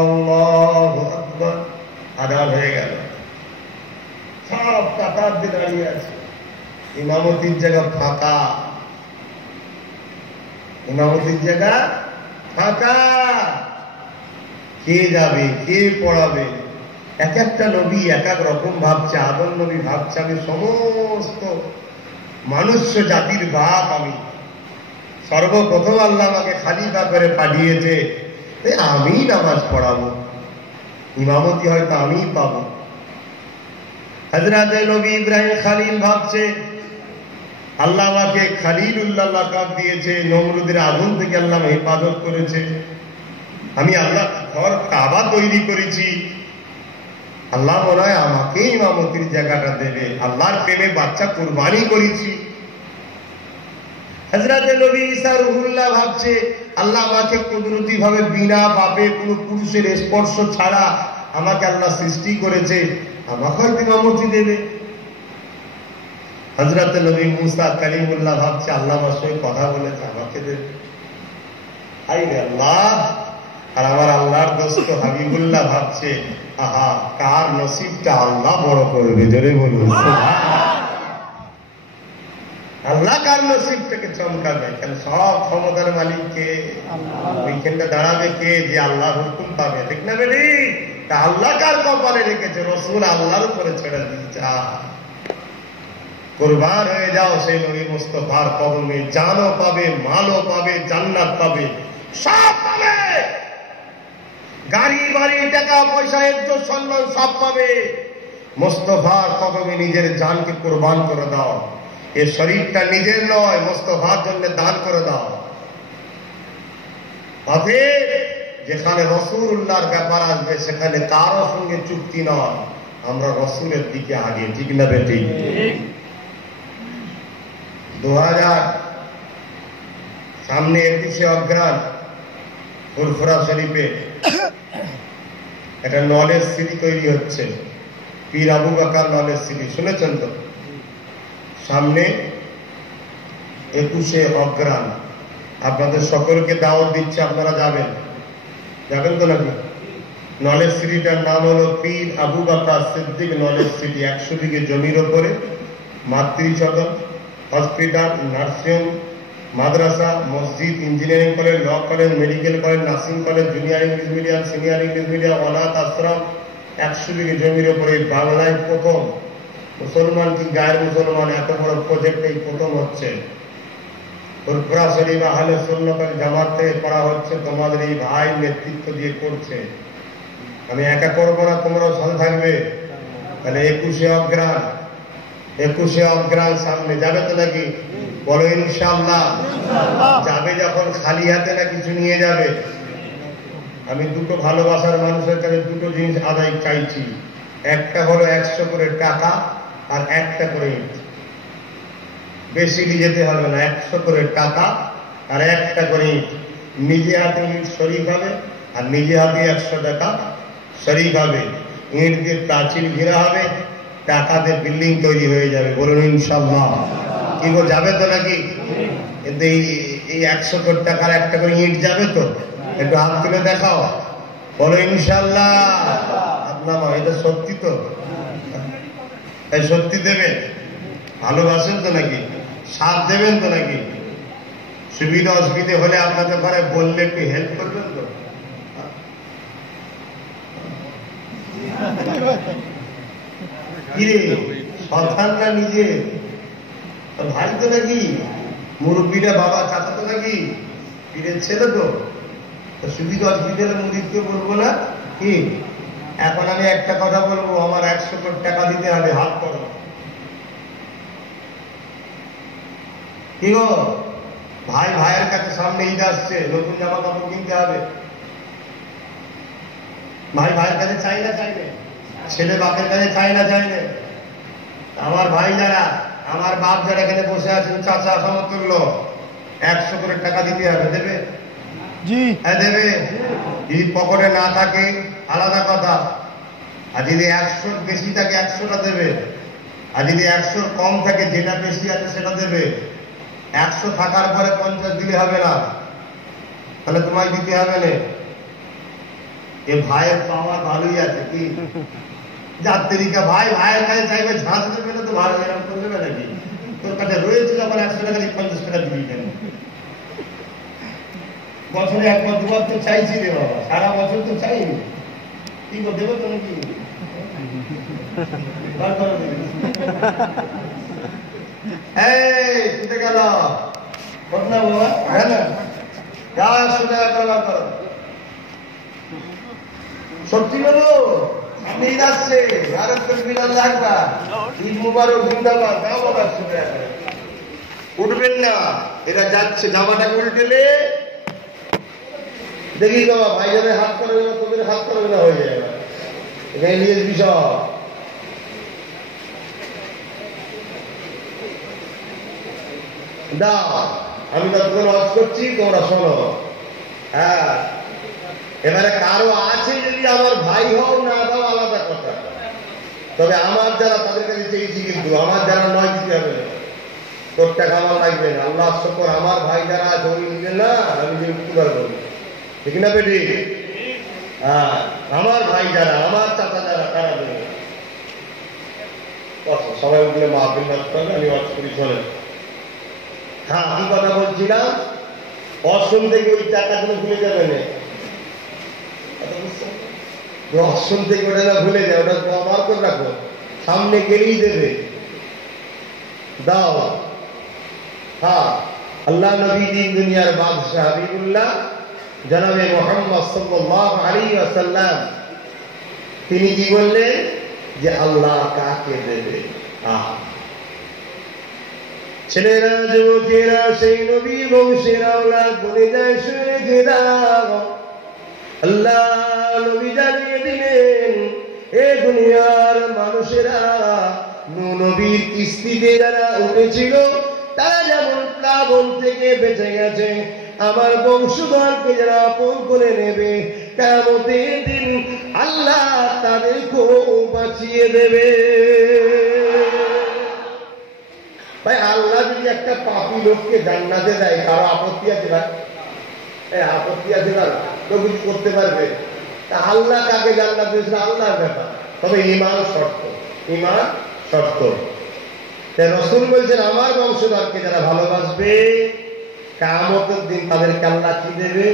আযান হয়ে গেল সব কাতার দিয়ে দাঁড়িয়ে আছে ইমামতির জায়গা ফাঁকা ইমামতির জায়গা ফাঁকা কে যাবে কে পড়াবে এক একটা নবী এক এক রকম ভাবছে আদম নবী ভাবছে আমি সমস্ত মানুষ্য জাতির বাপ আমি সর্বপ্রথম আল্লাহ আমাকে খলিফা করে পাঠিয়েছে আমি নামাজ পড়াবো ইমামতি হয়তো আমিই পাবো হযরত নবী ইব্রাহিম খলিল ভাবছে আল্লাহ আমাকে খলিলুল্লাহ লাকাব দিয়েছে নমরুদের আগুন থেকে আল্লাহ হেফাজত করেছে আমি আল্লাহ ঘর কাবা তৈরি করেছি আল্লাহ মনে হয় আমাকে ইমামতির জায়গাটা দেবে আল্লাহর প্রেমে বাচ্চা কুরবানি করেছি হযরত নবী ঈসা রূহুল্লাহ ভাবছে আল্লাহ আমাকে কুদরতি ভাবে বিনা পাপে কোনো পুরুষের স্পর্শ ছাড়া আমাকে আল্লাহ সৃষ্টি করেছে আমাকে ইমামতি দেবে হযরত নবী মুসা কালিমুল্লাহ ভাবছে আল্লাহ আমার সঙ্গে কথা বলেছে আমাকে দেবে আইরে আল্লাহ আর আমার আল্লাহর দোস্ত হাবিবুল্লাহ ভাবছে আহা কার নসিবটা আল্লাহ বড় করবে জোরে বলুন আল্লাহ কার নসিবটাকে চমকাবে কেন সব ক্ষমতার মালিক কে ওইখানটা দাঁড়াবে কে যে আল্লাহ হুকুম পাবে ঠিক না বেরি তা আল্লাহ কার কপালে রেখেছে রসুল আল্লাহর উপরে ছেড়ে দিয়েছে কুরবান হয়ে যাও সেই নবী মুস্তাফার কদমে জানও পাবে মালও পাবে জান্নাত পাবে সব পাবে গাড়ি বাড়ি টাকা পয়সা ইজ্জত সম্মান সব পাবে মুস্তাফার কদমে নিজের জানকে কুরবান করে দাও এই শরীরটা নিজের নয় মুস্তাফার জন্য দান করে দাও তবে যেখানে রাসূলুল্লাহর ব্যাপার আসবে সেখানে কারো সঙ্গে চুক্তি নয় আমরা রাসূলের দিকে আগে ঠিক না বেটি 2000 সামনে 21শে অগ্রহায়ণ ফুরফুরা শরীফে একটা নলেজ সিটি তৈরি হচ্ছে পীর আবু বকর নলেজ সিটি শুনেছেন তো সামনে 21শে অগ্রহায়ণ আপনাদের সকলকে দাওয়াত দিচ্ছে আপনারা যাবেন তো নাকি নলেজ সিটিটার নাম হলো পীর আবু বকর সিদ্দিক নলেজ সিটি 100 বিঘে জমির উপরে মাতৃসদন হসপিটাল নার্সিং মাদ্রাসা মসজিদ engineering college law college medical college nursing college junior English medium senior English medium অনাথ আশ্রম 100 বিঘে জমির উপরে বাংলায় প্রথম মুসলমান কি গায়ের মুসলমান এত বড় প্রজেক্ট এই প্রথম হচ্ছে ফুরফুরা শরীফ আহলে সুন্নাত ওয়াল জামাত থেকে করা হচ্ছে তোমাদের এই ভাই নেতৃত্ব দিয়ে করছে আমি একা করবো না তোমরাও সাথে থাকবে তাহলে 21শে অগ্রহায়ণ সামনে যাবে তো নাকি বলো ইনশাআল্লাহ। যাবে যখন খালি হাতে না কিছু নিয়ে যাবে। আমি দুটো ভালোবাসার মানুষের কাছে দুটো জিনিস আদায় চাইছি, একটা হলো 100 করে টাকা আর একটা করে ইট। বেশি নিয়ে যেতে হবে না, 100 করে টাকা আর একটা করে ইট। নিজে হাতে ইট শরীক হবে আর নিজে হাতে 100 টাকা শরীক হবে। ইট দিয়ে প্রাচীর ঘেরা হবে, টাকা দিয়ে বিল্ডিং তৈরি হয়ে যাবে। বলুন ইনশাআল্লাহ। কি গো, যাবে তো নাকি? কিন্তু এই 100 কোটি টাকার একটা করে ইট যাবে তো? একটু হাত তুলে দেখাও, বলো ইনশাআল্লাহ। আপনার এটা সত্যি তো? এই সত্যি দেবেন? ভালোবাসেন তো নাকি? সাথ দেবেন তো নাকি? সুবিধা অসুবিধে হলে আপনাদের ঘরে বললে একটু হেল্প করবেন তো? কিরে সন্তান না নিজে ভাই তো নাকি? মুরব্বীরা বাবা চাচা তো নাকি? পীরের ছেলে তো? সুবিধা অসুবিধা হলে মুদিতকে বলবো না কি? এখন আমি একটা কথা বলবো, আমার 100 কোটি টাকা দিতে হবে, হাত করো। কি গো, ভাই ভাইয়ের কাছে সামনে ঈদ আসছে, নতুন জামা কাপড় কিনতে হবে। ভাই ভাইয়ের কাছে চাই না চাইলে, ছেলে বাপের কাছে চাই না চাইলে। আমার ভাই যারা, আমার বাপ যারা এখানে বসে আছেন, চাচা সমতুল্য, 100 করে টাকা দিতে হবে। দেবে? জি হ্যাঁ দেবে। যদি পকেটে না থাকে আলাদা কথা, আর যদি 100 বেশি থাকে 100টা দেবে, আর যদি 100 কম থাকে যেটা বেশি আছে সেটা দেবে। 100 থাকার পরে 50 দিলে হবে না, তাহলে তোমায় দিতে হবে না। এ ভাইয়ের পাওয়া ভালোই আছে কি? যাত্রীকা ভাই ভাইয়ের কাছে চাইবে, ঝাঁস দেবে না তো ভালো এরকম করে দেবে নাকি? তোর কাছে রয়েছে যখন 100 টাকা 50 টাকা দিবি কেন? বছরে একবার দুবার তো চাইছি রে বাবা, সারা বছর তো চাইনি। কি করে দেবো তো নাকি? এই গেল ঘটনা বাবা, হ্যাঁ না? যা 100 টাকা করো। সত্যি বলো, আপনি ঈদ আসছে, ভারত বিরাল লাগবা, ঈদ মুবারক জিন্দাবাদ, যাও বাবা 100 টাকা। উঠবেন না, এরা যাচ্ছে, জামাটাকে উল্টেলে দেখি বাবা ভাই যাদের হাত করবে না, তোদের হাত করবে না, হয়ে যায় না। এখানে নিজের বিষয়। দাও, আমি ততক্ষণ ওয়াজ করছি, তোমরা শোনো। হ্যাঁ, এবারে কারো আছে যদি আমার ভাই হও না দাও আলাদা কথা, তবে আমার যারা তাদের কাছে চেয়েছি, কিন্তু আমার যারা নয় দিতে হবে না। তোর টাকা আমার লাগবে না, আল্লাহ শকর আমার ভাই যারা আছে ওই নিবে না, আমি যে উঠতে পারবো না, ঠিক না বেটি? হ্যাঁ, আমার ভাই যারা, আমার চাচা যারা, তারা দেবে। সবাই উঠলে মাহফিল নাচ করবে, আমি ওয়াজ করি, শোনেন। হ্যাঁ, কি কথা বলছিলাম? অসম থেকে ওই টাকাগুলো ভুলে যাবে না, অসম থেকে ওটা না ভুলে যায়, ওটা আমার করে রাখো, সামনে গেলেই দেবে। দাও। হ্যাঁ, আল্লাহ নবী দিন দুনিয়ার বাদশাহ হাবিবুল্লাহ জনাবে মুহাম্মদ সাল্লাল্লাহু আলাইহি ওয়াসাল্লাম তিনি কি বললেন যে আল্লাহ কাকে দেবে? ছেলেরা যুবকেরা সেই নবী বংশের আওলাদ বলে যায়, শুনে যে দাও আল্লাহ নবী জানিয়ে দিলেন, এ দুনিয়ার মানুষেরা নবীর কিস্তিতে যারা উঠেছিল তারা যেমন প্লাবন থেকে বেঁচে গেছে, আমার বংশধরকে যারা আপন করে নেবে কিয়ামতের দিন আল্লাহ তাদেরকেও বাঁচিয়ে দেবে। ভাই, আল্লাহ যদি একটা পাপী লোককে জান্নাতে দেয়, কারো আপত্তি আছে? ভাই আপত্তি আছে না? তো কিছু করতে পারবে? তা আল্লাহ কাকে জান্নাত দিয়েছিল আল্লাহর ব্যাপার, তবে ঈমান শর্ত, ঈমান শর্ত। রাসূল বলছেন আমার বংশধরকে যারা ভালোবাসবে কিয়ামতের দিন তাদেরকে আল্লাহ কি দেবে?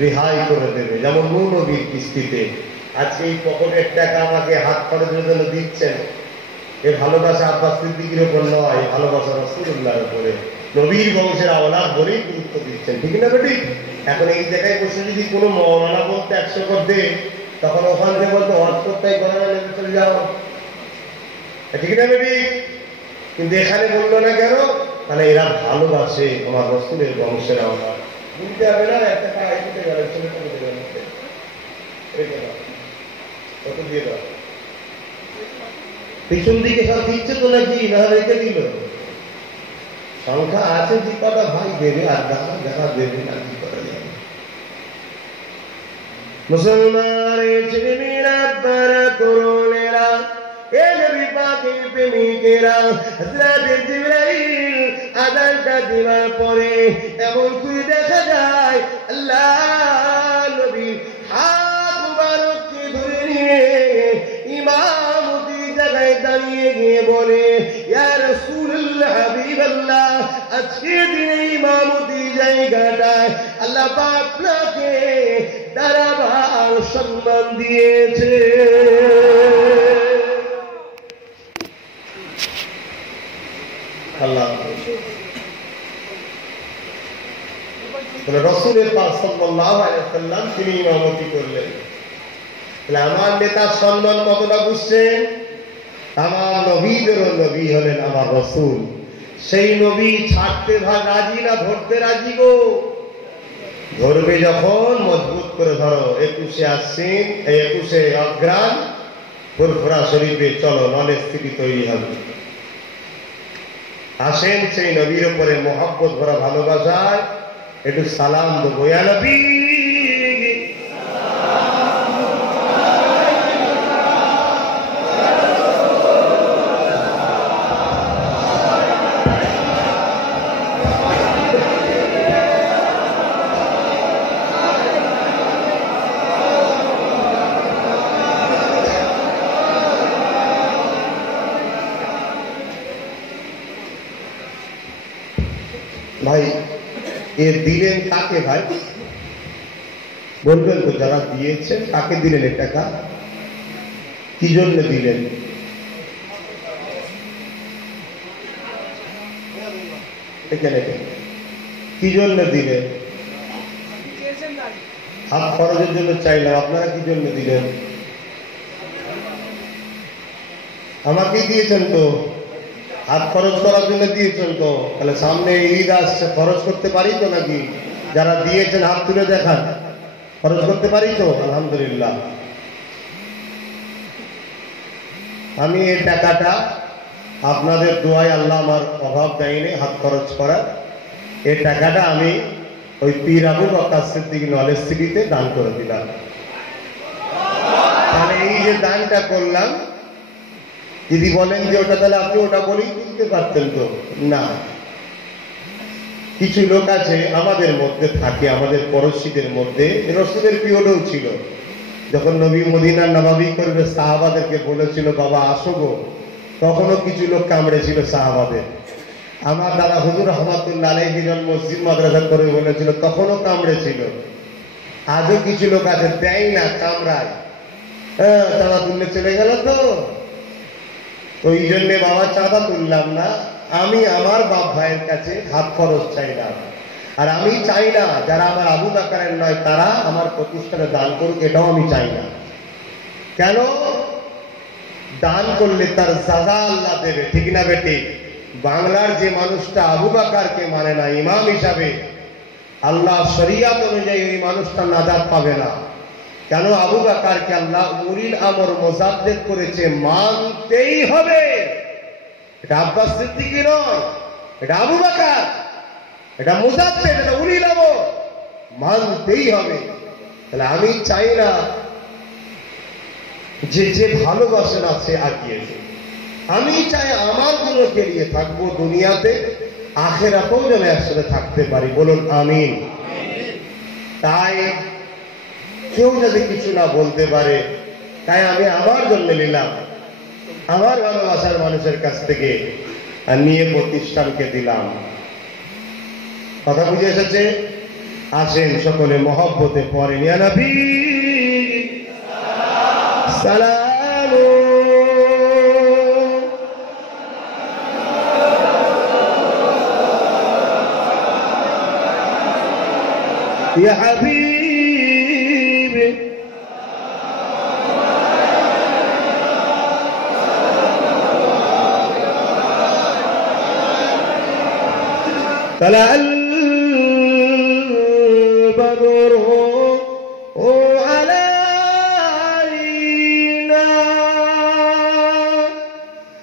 রেহাই করে দেবে। যেমন নবীর কিস্তিতে আজকে এই পকেটের টাকা আমাকে হাত খরচের জন্য দিচ্ছেন, এ ভালোবাসা আব্বাস সিদ্দিকের উপর নয়, ভালোবাসা রাসূলুল্লাহর উপরে, নবীর বংশের আওলাদ বলেই গুরুত্ব দিচ্ছেন, ঠিক না বেটি? এখন এই জায়গায় বসে যদি কোনো মওলানা বলতে 100 করে দে, তখন ওখান থেকে বলতে ওয়াজ করতে গণনা নেমে চলে যাও, ঠিক না বেটি? কিন্তু এখানে বললো না কেন? মানে এরা ভালোবাসে আমার রসুলের বংশের আমরা বুঝতে হবে না। একটা টাকা দিতে গেলে ছেলেটা দিতে গেলে কত দিয়ে দাও পিছন দিকে সব দিচ্ছে তো নাকি না রেখে দিল সংখ্যা আছে যে কটা ভাই দেবে আর দেখা দেবে না কি করা যাবে। মুসলমানের ছেলেমেয়েরা আপনারা তরুণেরা এ নবী পাকের প্রেমিকেরা হযরত জিবরাইল আযানটা দেওয়ার পরে এমন করে দেখা যায় আল্লাহ নবী হাত মুবারককে ধরে নিয়ে ইমামতি জায়গায় দাঁড়িয়ে গিয়ে বলে ইয়া রাসূলুল্লাহ হাবিবাল্লাহ আজকে দিনে ইমামতি জায়গাটায় আল্লাহ পাক আপনাকে দাঁড়াবার সম্মান দিয়েছে। আল্লাহ রসুলের পাক সাল্লাল্লাহু আলাইহি ওয়াসাল্লাম তিনি ইমামতি করলেন। তাহলে আমার নেতার সম্মান কতটা বুঝছেন? আমার নবীদেরও নবী হলেন আমার রসুল। সেই নবী ছাড়তে রাজি না ধরতে রাজি গো? ধরবে যখন মজবুত করে ধরো। 21শে আশ্বিন 21শে অগ্রহায়ণ ফুরফুরা শরীফে চলো, নলেজ সিটি তৈরি হবে। আসেন সেই নবীর উপরে মহব্বত ভরা ভালোবাসায় একটু সালাম দেবো। ইয়া নবী ভাই এ দিলেন কাকে? ভাই বলবেন তো, যারা দিয়েছেন কাকে দিলেন? এ টাকা কি জন্য দিলেন? এখানে কি জন্য দিলেন? হাত খরচের জন্য চাইলাম। আপনারা কি জন্য দিলেন? আমাকেই দিয়েছেন তো, হাত খরচ করার জন্য দিয়েছেন তো। তাহলে সামনে ঈদ আসছে, খরচ করতে পারি তো নাকি? যারা দিয়েছেন হাত তুলে দেখান, খরচ করতে পারি তো? আলহামদুলিল্লাহ। আমি এই টাকাটা আপনাদের দোয়ায় আল্লাহ আমার অভাব দেয়নি হাত খরচ করার। এই টাকাটা আমি ওই পীর আবু বকর সিদ্দিক নলেজ সিটিতে দান করে দিলাম। তাহলে এই যে দানটা করলাম, যদি বলেন যে ওটা তাহলে আপনি ওটা বলেই তুলতে পারতেন তো না। কিছু লোক আছে আমাদের মধ্যে থাকে, আমাদের পড়োশীদের মধ্যে, রসুলের পিরিয়ডও ছিল, যখন নবী মদিনার নবাবি করবে সাহাবাদেরকে বলেছিল বাবা আসো গো, তখনও কিছু লোক কামড়েছিল সাহাবাদের। আমার দাদা হুজুর রহমাতুল্লাহ আলাইহি যখন মসজিদ মাদ্রাসা করে বলেছিল তখনও কামড়েছিল। আজও কিছু লোক আছে দেয় না, কামড়ায়। চাঁদা তুললে চলে গেল তো ওই জন্যে বাবা চাঁদা তুললাম না। আমি আমার বাপ ভাইয়ের কাছে হাত খরচ চাইলাম, আর আমি চাই না যারা আমার আবু বকরের নয় তারা আমার প্রতিষ্ঠানে দান করুক, এটাও আমি চাই না। কেন? দান করলে তার সাজা আল্লাহ দেবে, ঠিক না বেটি? বাংলার যে মানুষটা আবু বকরকে মানে না ইমাম হিসাবে, আল্লাহ শরিয়াত অনুযায়ী এই মানুষটা নাজাত পাবে না। কেন? আবু বকরকে আল্লাহ উলিল আমর মুজাদ্দেদ করেছে, মানতেই হবে। এটা আব্বাস সিদ্দিকী নয়, এটা আবু বকর, এটা মুজাদ্দেদ, এটা উলিল আমর, মানতেই হবে। তাহলে আমি চাই না যে যে ভালোবাসে না সে আগিয়েছে। আমি চাই আমার গুলো কেরিয়ে থাকবো দুনিয়াতে, আখেরাতেও যেন একসাথে থাকতে পারি। বলুন আমিন। তাই কেউ যদি কিছু না বলতে পারে, তাই আমি আমার জন্য নিলাম, আমার ভালোবাসার মানুষের কাছ থেকে নিয়ে প্রতিষ্ঠানকে দিলাম। কথা বুঝে এসেছে? আসেন সকলে মহব্বতে পড়েন ইয়া নবী সালাম, ইয়া হাবিব طلع البدر علينا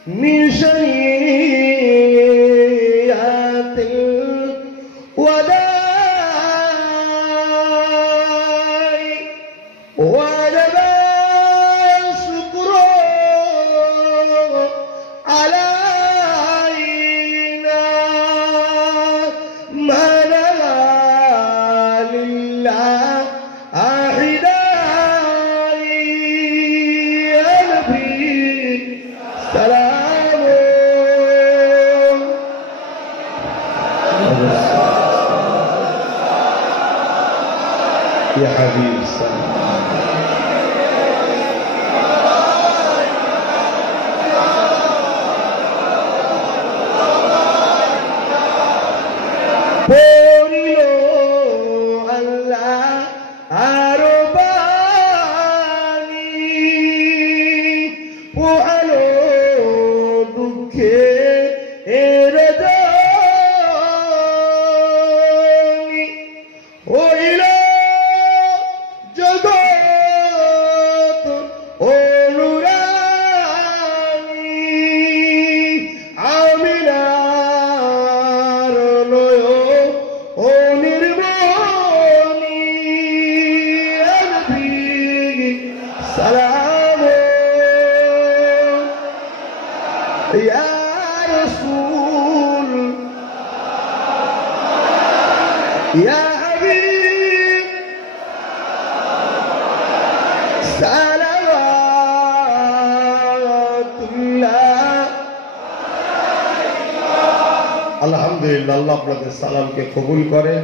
من شنيعة الوداع وجب الشكر علينا ما لنا لله أحداي يا نبي سلام يا حبيب السلام পড়িল আল্লাহ আরো বাণী পোহালো দুঃখে এর জনি হইল জগৎ অনুরানী আমিনার নয় ও নির্মণি আলবি সালাম ইয়া রাসূল ইয়া হাবিব সালাওয়াতুল্লাহ। আলহামদুলিল্লাহ, আল্লাহ আপনাদের সালামকে কবুল করে।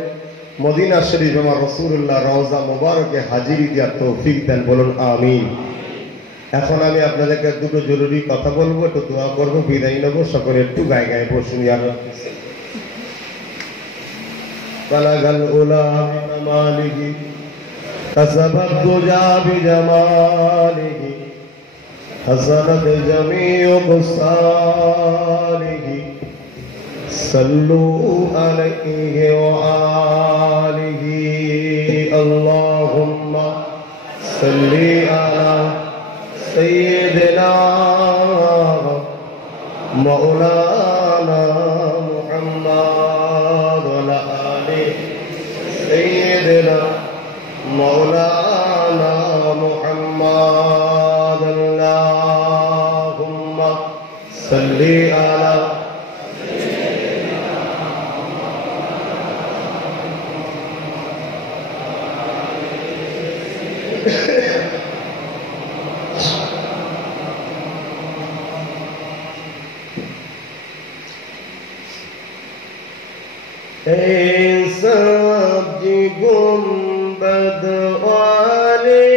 মদিনা শরীফ আমার রাসূলুল্লাহ রওজা মোবারকে হাজিরি দেওয়ার তৌফিক দেন, বলুন আমিন। এখন আমি আপনাদেরকে দুটো জরুরি কথা বলবো, একটু দোয়া করবো, বিদায় নেবো। সকলে একটু গায়ে গায়ে বসুন। বালাগাল উলা বিকামালিহি কাসাবাত দুজা বিজামালিহি হাসানাত জামিউ কুসালিহি সাল্লু আলাইহি ওয়া আলিহি আল্লাহুম্মা সাল্লি আলা সাইয়্যিদিনা মাওলানা মুহাম্মদ ওয়া আলা আলি সাইয়্যিদিনা মাওলানা মুহাম্মদ আল্লাহুম্মা সাল্লি আলা सब्जी गुंबद वाले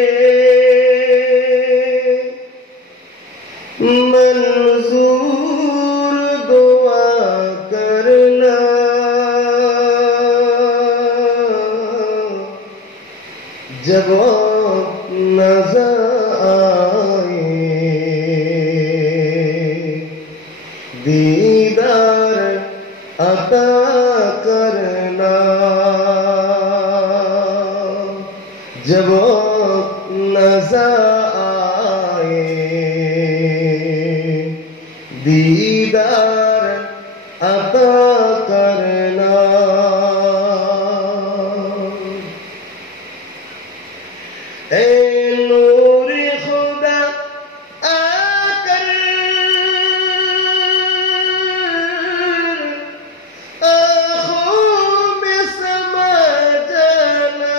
मंजूर दुआ करना, जब नजर आए दीदार अता करना, जब नजर आए दीदार अता करना। ए नूरे खुदा आकर आँखों में समा जाना,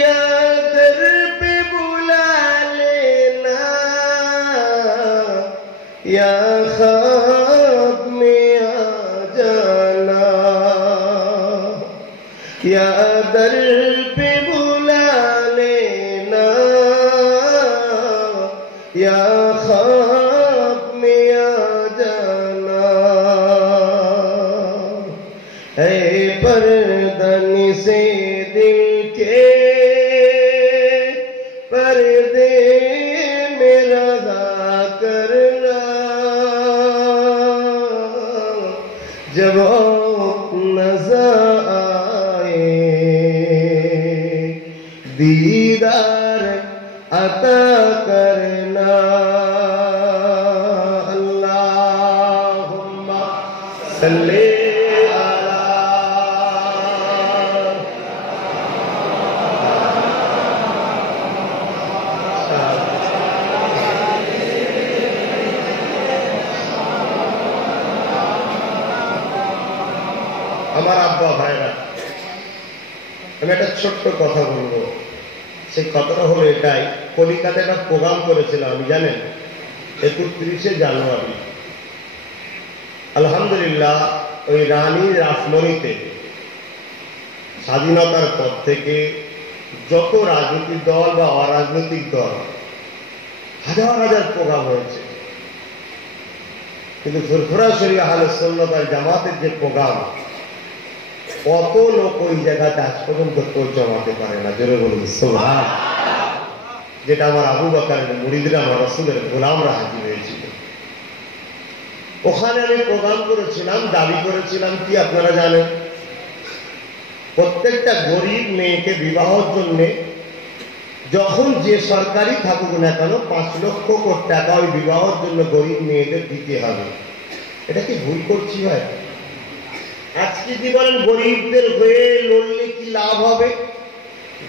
या दर पे बुला लेना, या ख्वाब में आ जाना, या दर पे बुला लेना, या ख्वाब में आ जाना। है पर्दनी से दिल के पर्दे में रज़ा करना, जब दीदार अता करना अल्लाहुम्मा सल्ली अला। আমার আব্বা ভাইরা, আমি একটা ছোট্ট কথা বলবো। সেই কথাটা হলো এটাই, কলিকাতায় একটা প্রোগ্রাম করেছিলাম আমি, জানেন, 31শে জানুয়ারি। আলহামদুলিল্লাহ, ওই রানীর রাসমণিতে স্বাধীনতার পর থেকে যত রাজনৈতিক দল বা অরাজনৈতিক দল হাজার হাজার প্রোগ্রাম হয়েছে, কিন্তু ফুরফুরা শরীফ আহলে সুন্নাত ওয়াল জামাতের যে প্রোগ্রাম, কত লোক ওই জায়গাতে আজ পর্যন্ত কেউ জমাতে পারে না। জোরে বলুন সুবহান। যেটা আমার আবু বকরের মুরিদরা, আমার রাসূলের গোলামরা হাজির হয়েছিল। ওখানে আমি প্রোগ্রাম করেছিলাম, দাবি করেছিলাম কি আপনারা জানেন, প্রত্যেকটা গরিব মেয়েকে বিবাহের জন্য যখন যে সরকারি থাকুক না কেন 5 লক্ষ কোটি টাকা ওই বিবাহের জন্য গরিব মেয়েদের দিতে হবে। এটা কি ভুল করছি ভাই? আজকে যদি বলেন গরিবদের হয়ে লড়লে কি লাভ হবে,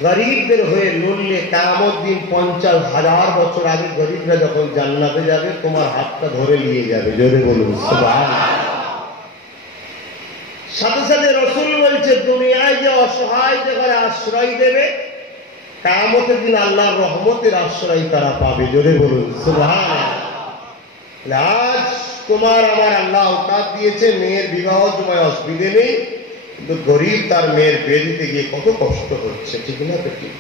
গরিবদের হয়ে লড়লে কিয়ামত দিন 50,000 বছর আগে গরিবরা যখন জান্নাতে যাবে তোমার হাতটা ধরে নিয়ে যাবে। জোরে বলুন সুবহানাল্লাহ। সাথে সাথে রাসূল বলছে দুনিয়ায় যে অসহায় ঘরে আশ্রয় দেবে, কিয়ামতের দিন আল্লাহর রহমতের আশ্রয় তারা পাবে। জোরে বলুন সুবহানাল্লাহ। আজ তোমার আমার আল্লাহ আওতাদ দিয়েছে, মেয়ের বিবাহ সময় অসুবিধে নেই, কিন্তু গরিব তার মেয়ের বিয়ে দিতে গিয়ে কত কষ্ট হচ্ছে, ঠিক না? ঠিক।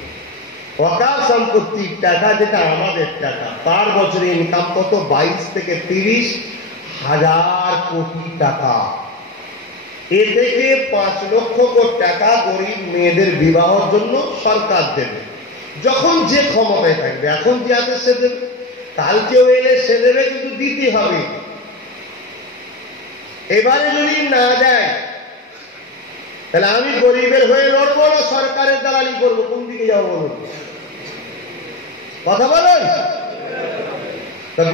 ওয়াকাফ সম্পত্তির টাকা, যেটা আমাদের টাকা, তার বছরে ইনকাম কত? 22 থেকে 30 হাজার কোটি টাকা। এ থেকে 5 লক্ষ কোটি টাকা গরিব মেয়েদের বিবাহের জন্য সরকার দেবে, যখন যে ক্ষমতায় থাকবে। এখন যে আছে সে দেবে, কালকেও এলে সে দেবে, কিন্তু দিতে হবে। এবারে যদি না দেয় তাহলে আমি গরিবের হয়ে লড়বো না সরকারের দালালি করবো? কোন দিকে যাবো বলুন? কথা বলেন।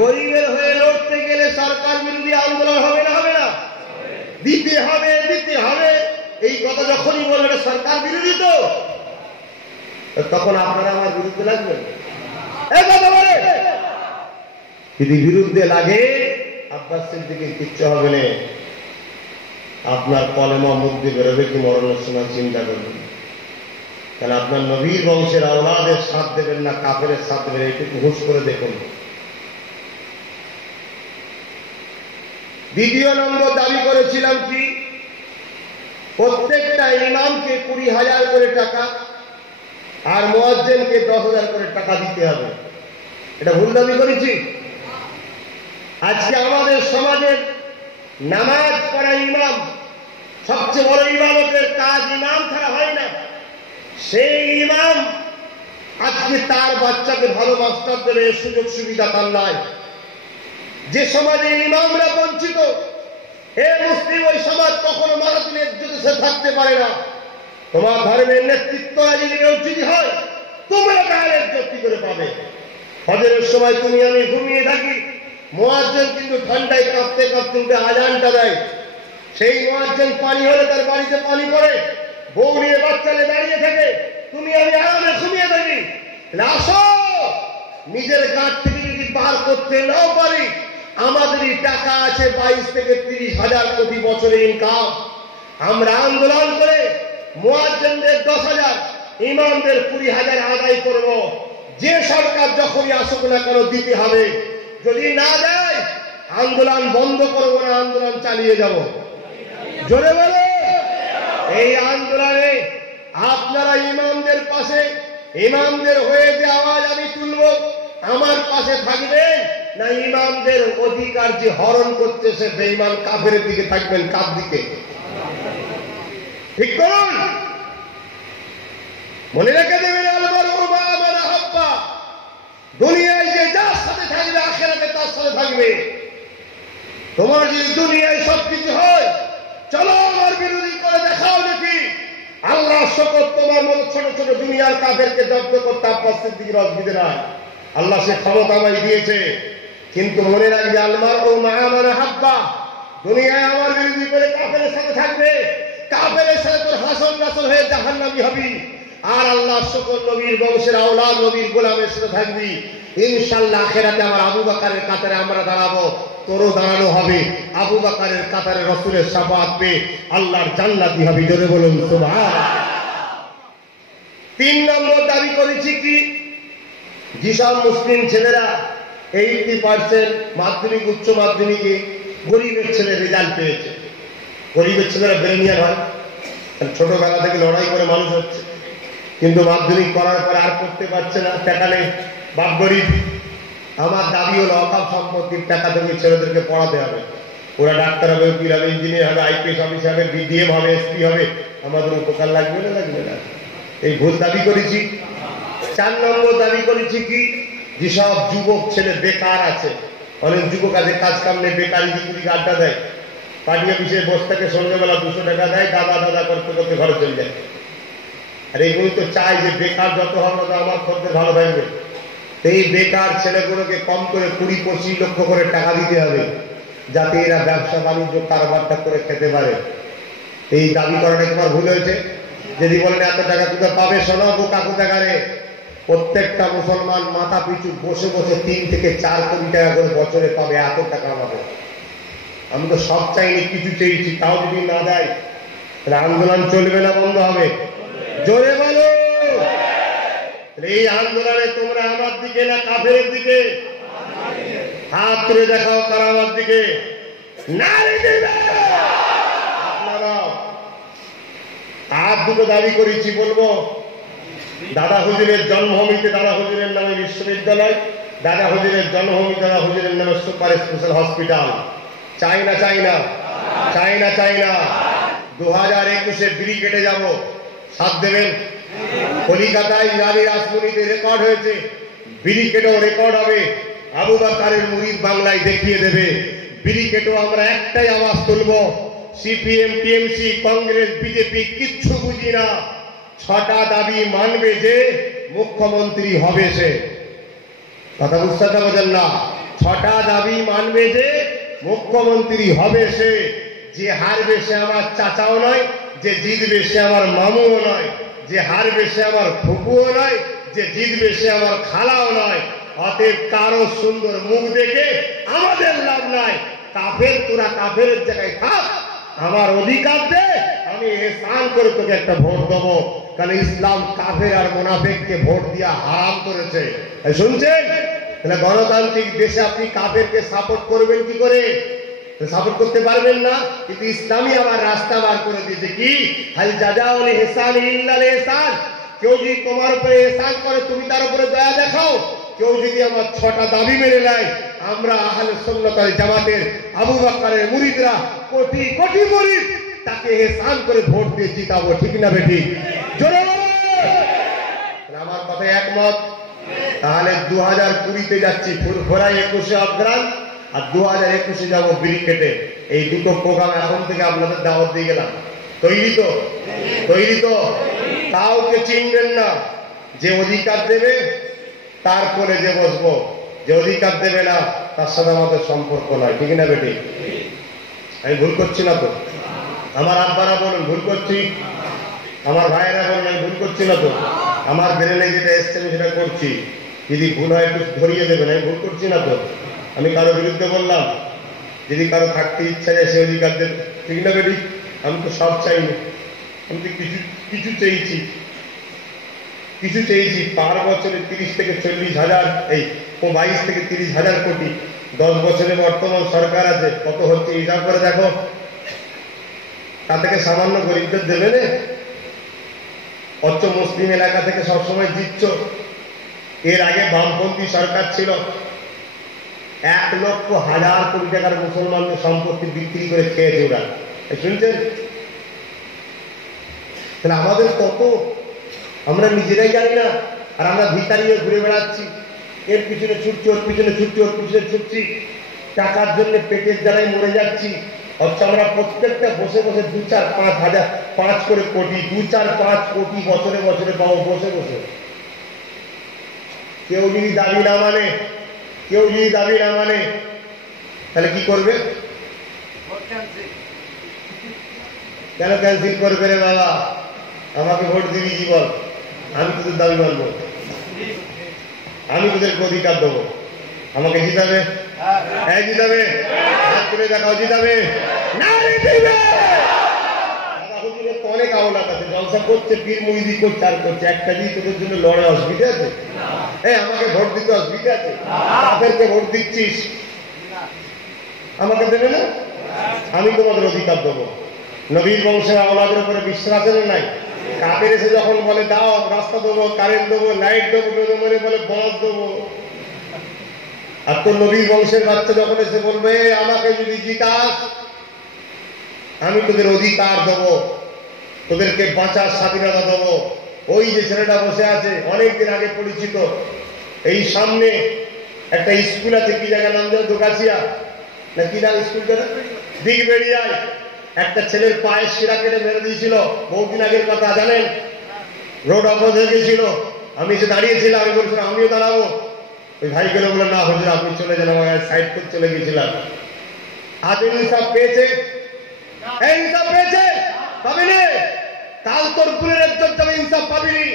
গরিবের হয়ে লড়তে গেলে সরকার বিরোধী আন্দোলন হবে না? হবে না? দিতে হবে, দিতে হবে। এই কথা যখনই বলবে সরকার বিরোধী, তো তখন আপনারা আমার বিরুদ্ধে লাগবেন। এই কথা বলে যদি বিরুদ্ধে লাগে, আব্বাস সিদ্দিকীর কিচ্ছু হবে না। আপনার কলেমা মুখ দিয়ে বেরোবে কি মরণের সময় চিন্তা করবেন। কারণ আপনার নবীর বংশের আওলাদের সাথ দেবেন না কাফেরের সাথ দেবেন, একটু হুঁশ করে দেখুন। দ্বিতীয় নম্বর দাবি করেছিলাম কি, প্রত্যেকটা ইমামকে 20,000 করে টাকা আর মুয়াজ্জিনকে 10,000 করে টাকা দিতে হবে। এটা ভুল দাবি করেছি? আজকে আমাদের সমাজের নামাজ পড়া ইমাম, সবচেয়ে বড় ইমামতের কাজ ইমাম ছাড়া হয় না। সেই ইমাম আজকে তার বাচ্চাকে ভালো মাস্টার দেবে, সুযোগ সুবিধা তার নাই। যে সমাজে ইমামরা বঞ্চিত, হে মুসলিম, ওই সমাজ কখনো মারাত্মক যদি সে থাকতে পারে না। তোমার ধর্মের নেতৃত্ব যদি হয়, তোমরা কার ইজ্জত করে পাবে? ফজরের সময় তুমি আমি ঘুমিয়ে থাকি, মুয়াজ্জিন কিন্তু ঠান্ডায় কাঁপতে কাঁপতে উঠে আজানটা দেয়। সেই মুয়াজ্জিন পানি হলে তার বাড়িতে পানি পড়ে, বউ নিয়ে বাচ্চালে দাঁড়িয়ে থাকে, তুমি আমি আরামে ঘুমিয়ে থাকি। আসো, নিজের গাঁট থেকে যদি বার করতে নাও পারি, আমাদেরই টাকা আছে 22 থেকে 30,000 কোটি বছরে ইনকাম। আমরা আন্দোলন করে মুয়াজ্জিনদের 10,000, ইমামদের 20,000 আদায় করব। যে সরকার যখনই আসুক না কেন দিতে হবে। যদি না দেয় আন্দোলন বন্ধ করব না, আন্দোলন চালিয়ে যাব। জোরে বলো। এই আন্দোলনে আপনারা ইমামদের পাশে, ইমামদের হয়ে যে আওয়াজ আমি তুলব, আমার পাশে থাকবেন না ইমামদের অধিকার যে হরণ করছে সে বেঈমান কাফের দিকে থাকবেন? কার দিকে? ঠিক করুন। মনে রেখে দেবেন, দুনিয়ায় যে যার সাথে থাকবে আখিরাতে তার সাথে থাকবে। তোমার যদি দুনিয়ায় সবকিছু হয়, চলো আমার বিরোধী করে দেখাও দেখি আল্লাহ শকর তোমার মতো ছোট ছোট দুনিয়ার কাফেরকে জব্দ করতে আব্বাস সিদ্দিকীর অসুবিধা নাই। আল্লাহ সে ক্ষমতা আমায় দিয়েছে, কিন্তু মনে রাখবে আলমার ও মা'মান হাব্বা, দুনিয়ায় আমার বিরোধী করে কাফেরের সাথে থাকবে, কাফেরের সাথে তোর হাসন নাসর হয়ে জাহান্নামী হবি। আর আল্লাহ সকল নবীর বংশের আওলাদ নবীর গোলামের সাথে থাকবি, ইনশাআল্লাহ আখিরাতে আমার আবু বকরের কাতারে আমরা দাঁড়াবো, তোরও দাঁড়ানো হবে। আবু বকরের কাতারে রাসূলের শাফাআত পেয়ে আল্লাহর জান্নাতি হবি। জোরে বলুন সুবহানাল্লাহ। 3 নম্বর দাবি করেছি কি, যেসব মুসলিম ছেলেরা 80% মাধ্যমিক উচ্চ মাধ্যমিকে গরিবের ছেলে রেজাল্ট পেয়েছে, গরিবের ছেলেরা ব্রেনিয়ার হয়, ছোটবেলা থেকে লড়াই করে মানুষ হচ্ছে, কিন্তু মাধ্যমিক করার পরে আর করতে পারছে না, টাকা নেই, বাপ গরিব। আমার দাবি হলো অকাপ সম্পত্তির টাকা থেকে ছেলেদেরকে পড়াতে হবে, ওরা ডাক্তার হবে, উকিল হবে, ইঞ্জিনিয়ার হবে, আইপিএস অফিসার হবে, বিডিএম হবে, এসপি হবে, আমাদের উপকার লাগবে না, লাগবে না। এই ভুল দাবি করেছি। 4 নম্বর দাবি করেছি কি, যেসব যুবক ছেলে বেকার আছে, অনেক যুবক আছে কাজ কাম নেই, বেকারি বিক্রি আড্ডা দেয়, পার্টি অফিসে বসে থাকে, সন্ধ্যেবেলা 200 টাকা দেয়, দাদা দাদা করতে করতে ঘরে চলে যায়। আর এইগুলো তো চাই যে বেকার যত হবে তত আমার খদ্দের ভালো থাকবে। এই বেকার ছেলেগুলোকে কম করে 20-25 লক্ষ করে টাকা দিতে হবে, যাতে এরা ব্যবসা বাণিজ্য কারবারটা করে খেতে পারে। এই দাবি করাটা তোমার ভুল হয়েছে। যদি বলেন এত টাকা কোথায় পাবে, শোনো বোকা কোথাকারে, প্রত্যেকটা মুসলমান মাথা পিছু বসে বসে 3 থেকে 4 কোটি টাকা করে বছরে পাবে, এত টাকা আমাদের। আমি তো সব চাইনি, কিছু চেয়েছি, তাও যদি না দেয় তাহলে আন্দোলন চলবে না বন্ধ হবে? জোরে বলো। এই আন্দোলনে তোমরা আমার দিকে না কাফেরের দিকে? হাত তুলে দেখাও কারা আমার দিকে। আপনারা হাত দুটো দাবি করেছি, বলবো দাদা হুজুরের জন্মভূমিতে দাদা হুজুরের নামে বিশ্ববিদ্যালয়, দাদা হুজুরের জন্মভূমি দাদা হুজুরের নামে সুপার স্পেশাল হসপিটাল। চাই না চাই না? চাই না চাই না? 2021-এ বিড়ি কেটে যাব, সাথ দেবেন? কলিকাতায় ইরানি রাজমুনিতে রেকর্ড হয়েছে, বিড়ি কেটেও রেকর্ড হবে। আবু বকরের মুরিদ বাংলায় দেখিয়ে দেবে। বিড়ি কেটেও আমরা একটাই আওয়াজ তুলব, সিপিএম, টিএমসি, কংগ্রেস, বিজেপি কিচ্ছু বুঝি না, 6টা দাবি মানবে যে মুখ্যমন্ত্রী হবে সে। কথা বুঝতে পারছেন না? 6টা দাবি মানবে যে মুখ্যমন্ত্রী হবে সে। যে হারবে সে আমার চাচাও নয়, যে জিতবে সে আমার মামুও নয়, যে হারবে সে আমার ফুপুও নয়, যে জিতবে সে আমার খালাও নয়। অতএব কারো সুন্দর মুখ দেখে আমাদের লাভ নাই। কাফের, তোরা কাফের জায়গায় থাক, আমার অধিকার দে, আমি এহসান করে তোকে একটা ভোট দেবো। কারণ ইসলাম কাফের আর মুনাফিককে ভোট দিয়া হারাম করেছে। শুনছেন? তাহলে গণতান্ত্রিক দেশে আপনি কাফেরকে সাপোর্ট করবেন কি করে? সাপোর্ট করতে পারবেন না। কিন্তু ইসলামই আমার রাস্তা বার করে দিয়েছে কি, হাল জাযাউল ইহসান ইল্লাল ইহসান। কেউ যদি তোমার উপরে ইহসান করে তুমি তার উপরে দয়া দেখাও। কেউ যদি আমার 6টা দাবি মেনে নেয়, আমরা আহলে সুন্নাত ওয়াল জামাতের আবু বকরের মুরিদরা কোটি কোটি মুরিদ তাকে ইহসান করে ভোট দিয়ে জিতাবো। ঠিক না বেটি? জোরে বলো। আমার কথায় একমত? তাহলে 2020-তে যাচ্ছি ফুরফুরা, 21-এ অগ্রাণ, আর 2021-এ যাবো বিড়ি কেটে। এই দুটো প্রোগ্রাম এখন থেকে আপনাদের দাওয়াত দিয়ে গেলাম। তৈরি তো? তৈরি তো? কাউকে চিনবেন না। যে অধিকার দেবে তার কোলে যে বসবো, যে অধিকার দেবে না তার সাথে আমাদের সম্পর্ক নয়। ঠিক না বেটি? আমি ভুল করছি না তো? আমার আব্বারা বলুন ভুল করছি, আমার ভাইয়েরা বলুন আমি ভুল করছি না তো? আমার ব্রেনে যেটা এসছে আমি সেটা করছি, যদি ভুল হয় একটু ধরিয়ে দেবেন। আমি ভুল করছি না তো? আমি কারো বিরুদ্ধে বললাম? যদি কারো থাকতে ইচ্ছা যায় সে অধিকার দেবে। ঠিক না বেটি? আমি তো সব চাইনি, আমি তো কিছু চেয়েছি, কিছু চেয়েছি। 5 বছরে 30 থেকে 40 হাজার, এই 22 থেকে 30 হাজার কোটি। 10 বছরে বর্তমান সরকার আছে, কত হচ্ছে হিসাব করে দেখো। তা থেকে সামান্য গরিবদের দেবে না? অথচ মুসলিম এলাকা থেকে সবসময় জিতছ। এর আগে বামপন্থী সরকার ছিল, 1,00,000 কোটি টাকার মুসলমানদের সম্পত্তি বিক্রি করে খেয়েছে ওরা। শুনছেন? তাহলে আমাদের কত, আমরা নিজেরাই জানি না, আর আমরা ভিখারি হয়ে ঘুরে বেড়াচ্ছি। এর পিছনে ছুটছি, ওর পিছনে ছুটছি, ওর পিছনে ছুটছি, টাকার জন্য পেটের জ্বালায় মরে যাচ্ছি। অথচ আমরা প্রত্যেকটা বসে বসে 2-4-5 হাজার 5 করে কোটি 2-4-5 কোটি বছরে বছরে পাবো বসে বসে। কেউ যদি দাবি না মানে তাহলে কি করবে? কেন ক্যান্সেল করবে রে বাবা? আমাকে ভোট দিবি কি বল? আমি তোদের দাবি মানবো, আমি তোদেরকে অধিকার দেবো, আমাকে জিতাবে? হ্যাঁ জিতাবে। হাত তুলে দেখাও জিতাবে। অনেক আওলাদ আছে, জলসা করছে, পীর মুরিদি করছে, আর করছে, একটা দিয়ে তোদের জন্য লড়ে অসুবিধা আছে? আমাকে ভোট দিতে অসুবিধা আছে? তাদেরকে ভোট দিচ্ছিস, আমাকে দেবে না? আমি তোমাদের অধিকার দেবো। নবীর বংশের আওলাদের উপরে বিশ্বাস আছে না নাই? কাদের এসে যখন বলে দাও রাস্তা দেবো, কারেন্ট দেবো, লাইট দেবো, বলে বস দেবো, আর তোর নবীর বংশের বাচ্চা যখন এসে বলবে আমাকে যদি জিতাস আমি তোদের অধিকার দেবো, তোদেরকে বাঁচার স্বাধীনতা দেবো। ওই যে ছেলেটা বসে আছে, অনেকদিন আগে পরিচিত, এই সামনে একটা স্কুল আছে, কি জায়গা নাম জানো? দোকাশিয়া না কি নাম স্কুলটা? দিগবেড়িয়ায় একটা ছেলের পায়ের শিরা কেটে মেরে দিয়েছিল, বহুদিন আগের কথা জানেন? রোড অবরোধ হয়ে গেছিল, আমি এসে দাঁড়িয়েছিলাম, আমি বলছিলাম আমিও দাঁড়াবো। ওই ভাই গেলে বললো না হুজুর আপনি চলে যান, আমার সাইড করে চলে গেছিলাম। আজ ইনসাফ পেয়েছে? ইনসাফ পেয়েছে? পাবিনি? কাল তোর পুরের একজন যাবে ইনসাফ পাবিনি,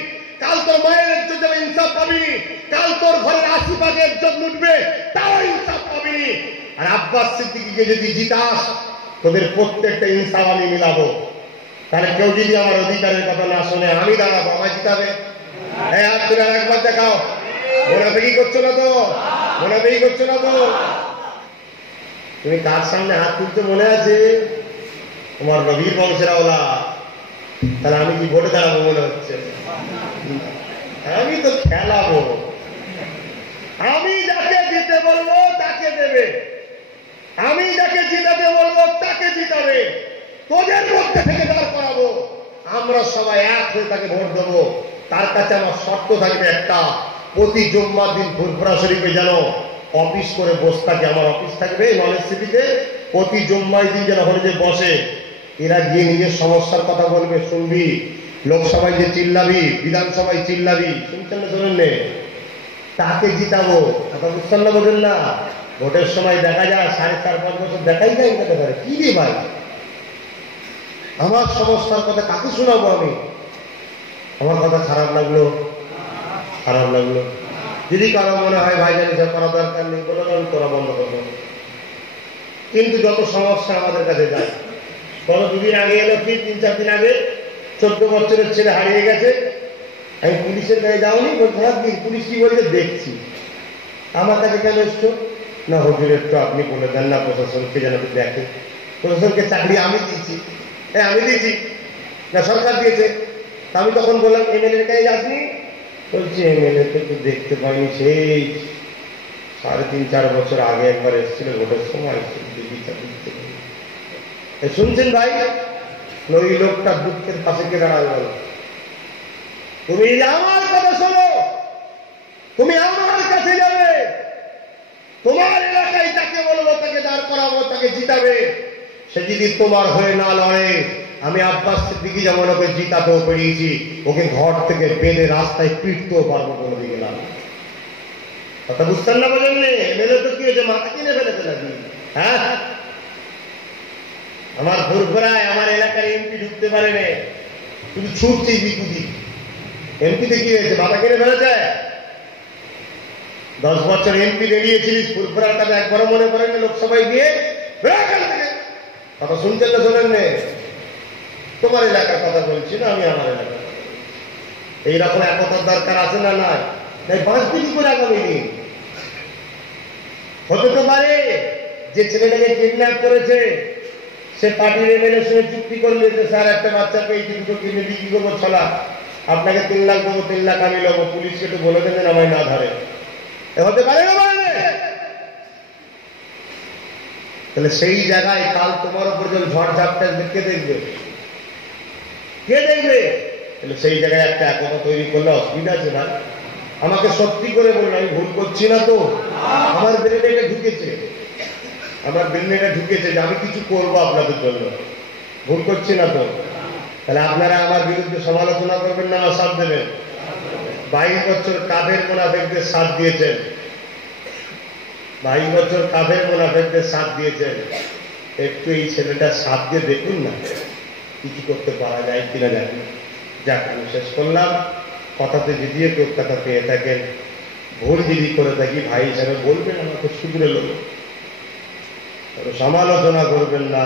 কাল তোর মায়ের একজন যাবে ইনসাফ পাবিনি, কাল তোর ঘরের আশিপাশে একজন লুটবে তাও ইনসাফ পাবিনি। আর আব্বাস সিদ্দিকীকে যদি জিতাস তোদের প্রত্যেকটা ইনসাফ আমি মিলাবো। তাহলে কেউ যদি আমার অধিকারের কথা না শুনে আমি দাঁড়াবো, আমায় জিতাবে? হাত তুলে একবার দেখাও। মোনাফিকি করছো না তো? মোনাফিকি করছো না তো? তুমি কার সামনে হাত তুলতে মনে আছে? তোমার নবীর বংশের আওলাদ। তাহলে আমি কি ভোটে দাঁড়াবো মনে হচ্ছে? আমি তো খেলাবো, আমি যাকে দিতে বলবো তাকে দেবে, আমি যাকে জিতাতে বলবো তাকে জিতাবে। তোদের মধ্যে থেকে দাঁড় করাবো, আমরা সবাই এক হয়ে তাকে ভোট দেবো। তার কাছে আমার শর্ত থাকবে একটা, প্রতি জুম্মার দিন ফুরফুরা শরীফে যেন অফিস করে বসে থাকে, আমার অফিস থাকবে নলেজ সিটিতে, প্রতি জুম্মার দিন যেন হলে যে বসে, এরা গিয়ে নিজের সমস্যার কথা বলবে, শুনবি। লোকসভায় যে চিল্লাবি, বিধানসভায় চিল্লাবি, শুনছেন না শোনেন নে? তাকে জিতাবো। কথা বুঝছেন না? বোঝেন না? ভোটের সময় দেখা যায় 4.5-5 বছর দেখাই যায় কথা করে, কি রে ভাই আমার সমস্যার কথা কাকে শোনাবো আমি? আমার কথা খারাপ লাগলো, খারাপ লাগলো। যদি কারো মনে হয় ভাই জানি যা করা দরকার নেই, কোনো কারণ করা বন্ধ করবো। কিন্তু যত সমস্যা আমাদের কাছে যায়, গত 2 দিন আগে এলো, কি 3-4 দিন আগে 14 বছরের ছেলে হারিয়ে গেছে। আমি পুলিশের গায়ে যাওনি, বলতে পুলিশ কি বলছে দেখছি। আমার কাছে কেন এসছো? না হুজুরের তো আপনি বলে দেন না প্রশাসনকে যেন দেখে। প্রশাসনকে চাকরি আমি দিয়েছি। আমি দিয়েছি না সরকার দিয়েছে? আমি তখন বললাম এমএলএর গায়ে যাসনি? বলছি এমএলএ কে তো দেখতে পাইনি, সেই 3.5-4 বছর আগে একবার এসেছিল ভোটের সময়। শুনছেন ভাই? ওই লোকটা দুঃখের পাশে কে দাঁড়াবে বলো? তুমি আমার কথা শোনো, তুমি আমার কাছে যাবে, তোমার এলাকায় তাকে বলবো, তাকে দাঁড় করাবো, তাকে জিতাবে। সে যদি তোমার হয়ে না লড়ে, আমি আব্বাস সিদ্দিকী যেমন ওকে জিতাতেও পেরিয়েছি, ওকে ঘর থেকে বেঁধে রাস্তায় পিটতেও পারবো কোনো দিকে না। কথা বুঝতেন না? বলেন মেলে তো কি হয়েছে, মাথা কিনে ফেলেছে নাকি? হ্যাঁ, আমার ফুরফুরায় আমার এলাকার এমপি ঢুকতে পারে না, শুধু ছুটছি বিকুদি। এমপিতে কি হয়েছে, মাথা কিনে ফেলেছে? 10 বছর এমপি দাঁড়িয়েছিলিস, ফুরফুরার কাছে একবারও মনে করেন না লোকসভায় গিয়ে? কথা শুনছেন না শোনেন নে? তোমার এলাকার কথা বলছি না, আমি আমার এলাকা। এইরকম একতার দরকার আছে না? নাই? বাঁচবি কি করে আগামী দিন? হতে তো পারে যে ছেলেটাকে কিডন্যাপ করেছে সে পার্টির এমএলএর সঙ্গে চুক্তি করলে যে স্যার একটা বাচ্চাকে এই 2 কিনে বিক্রি করবো, ছলা আপনাকে 3 লাখ দেবো, 3 লাখ আমি নেবো, পুলিশকে তো বলে দেবেন আমায় না ধরে। হতে পারে না? তাহলে সেই জায়গায় কাল তোমার উপর যখন ঝড় ঝাপটা কে দেখবে? কে দেখবে? তাহলে সেই জায়গায় একটা একতা তৈরি করলে অসুবিধা আছে না? আমাকে সত্যি করে বলুন, আমি ভুল করছি না তো? আমার ব্রেনে এটা ঢুকেছে। আমার ব্রেনে ঢুকেছে যে আমি কিছু করবো আপনাদের জন্য, ভুল করছি না তো? তাহলে আপনারা আমার বিরুদ্ধে সমালোচনা করবেন না, সাথ দেবেন? 22 বছর কাফের মুনাফিকদের সাথ দিয়েছেন, 22 বছর কাফের মুনাফিকদের সাথ দিয়েছেন। একটু এই ছেলেটার সাথ দিয়ে দেখুন না কিছু করতে পারা যায় কিনা জানি। যাক, আমি শেষ করলাম। কথাতে যদি কেউ কথা পেয়ে থাকেন, ভুল যদি করে থাকি ভাই হিসাবে বলবেন, আমাকে শুধরে লোক সমালোচনা করবেন না।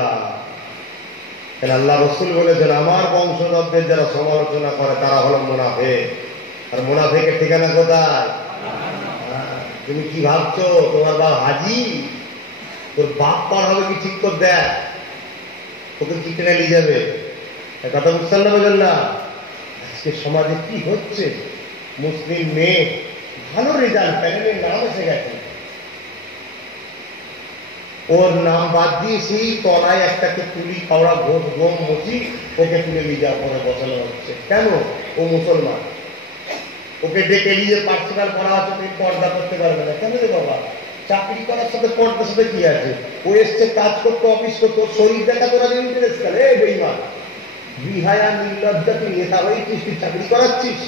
কেন আল্লাহ রসুল বলেছেন, আমার বংশধরদের যারা সমালোচনা করে তারা হলো মুনাফিক। আর মুনাফিকের ঠিকানা কোথায়? তুমি কি ভাবছো তোমার বাপ হাজি? তোর বাপ পার হবে কি ঠিক করে দেয়, তোকে কি টেনে নিয়ে যাবে? কথা বুঝতেন না, বোঝেন না? আজকে সমাজে কি হচ্ছে, মুসলিম মেয়ে ভালো রেজাল্ট, প্যানেলের নাম এসে গেছে, ওর নাম বাদ দিয়ে সেই তলায় একটাকে তুলি খাওয়া ঘোষ গম মুচি ওকে তুলে নিয়ে যাওয়া করে বসানো হচ্ছে। কেন? ও মুসলমান, ওকে ডেকে নিয়ে পার্সোনাল পড়া হচ্ছে, তুমি পর্দা করতে পারবে না। কেন রে বাবা? চাকরি করার সাথে পর্দার সাথে কি আছে? ও এসছে কাজ করতে, অফিস করতে, ওর শরীর দেখা তোরা ইন্টারেস্ট করে। এই বেঈমান, বিহায়া নির্লজ্জা, তুই নেতা হয়েছিস, তুই চাকরি করাচ্ছিস,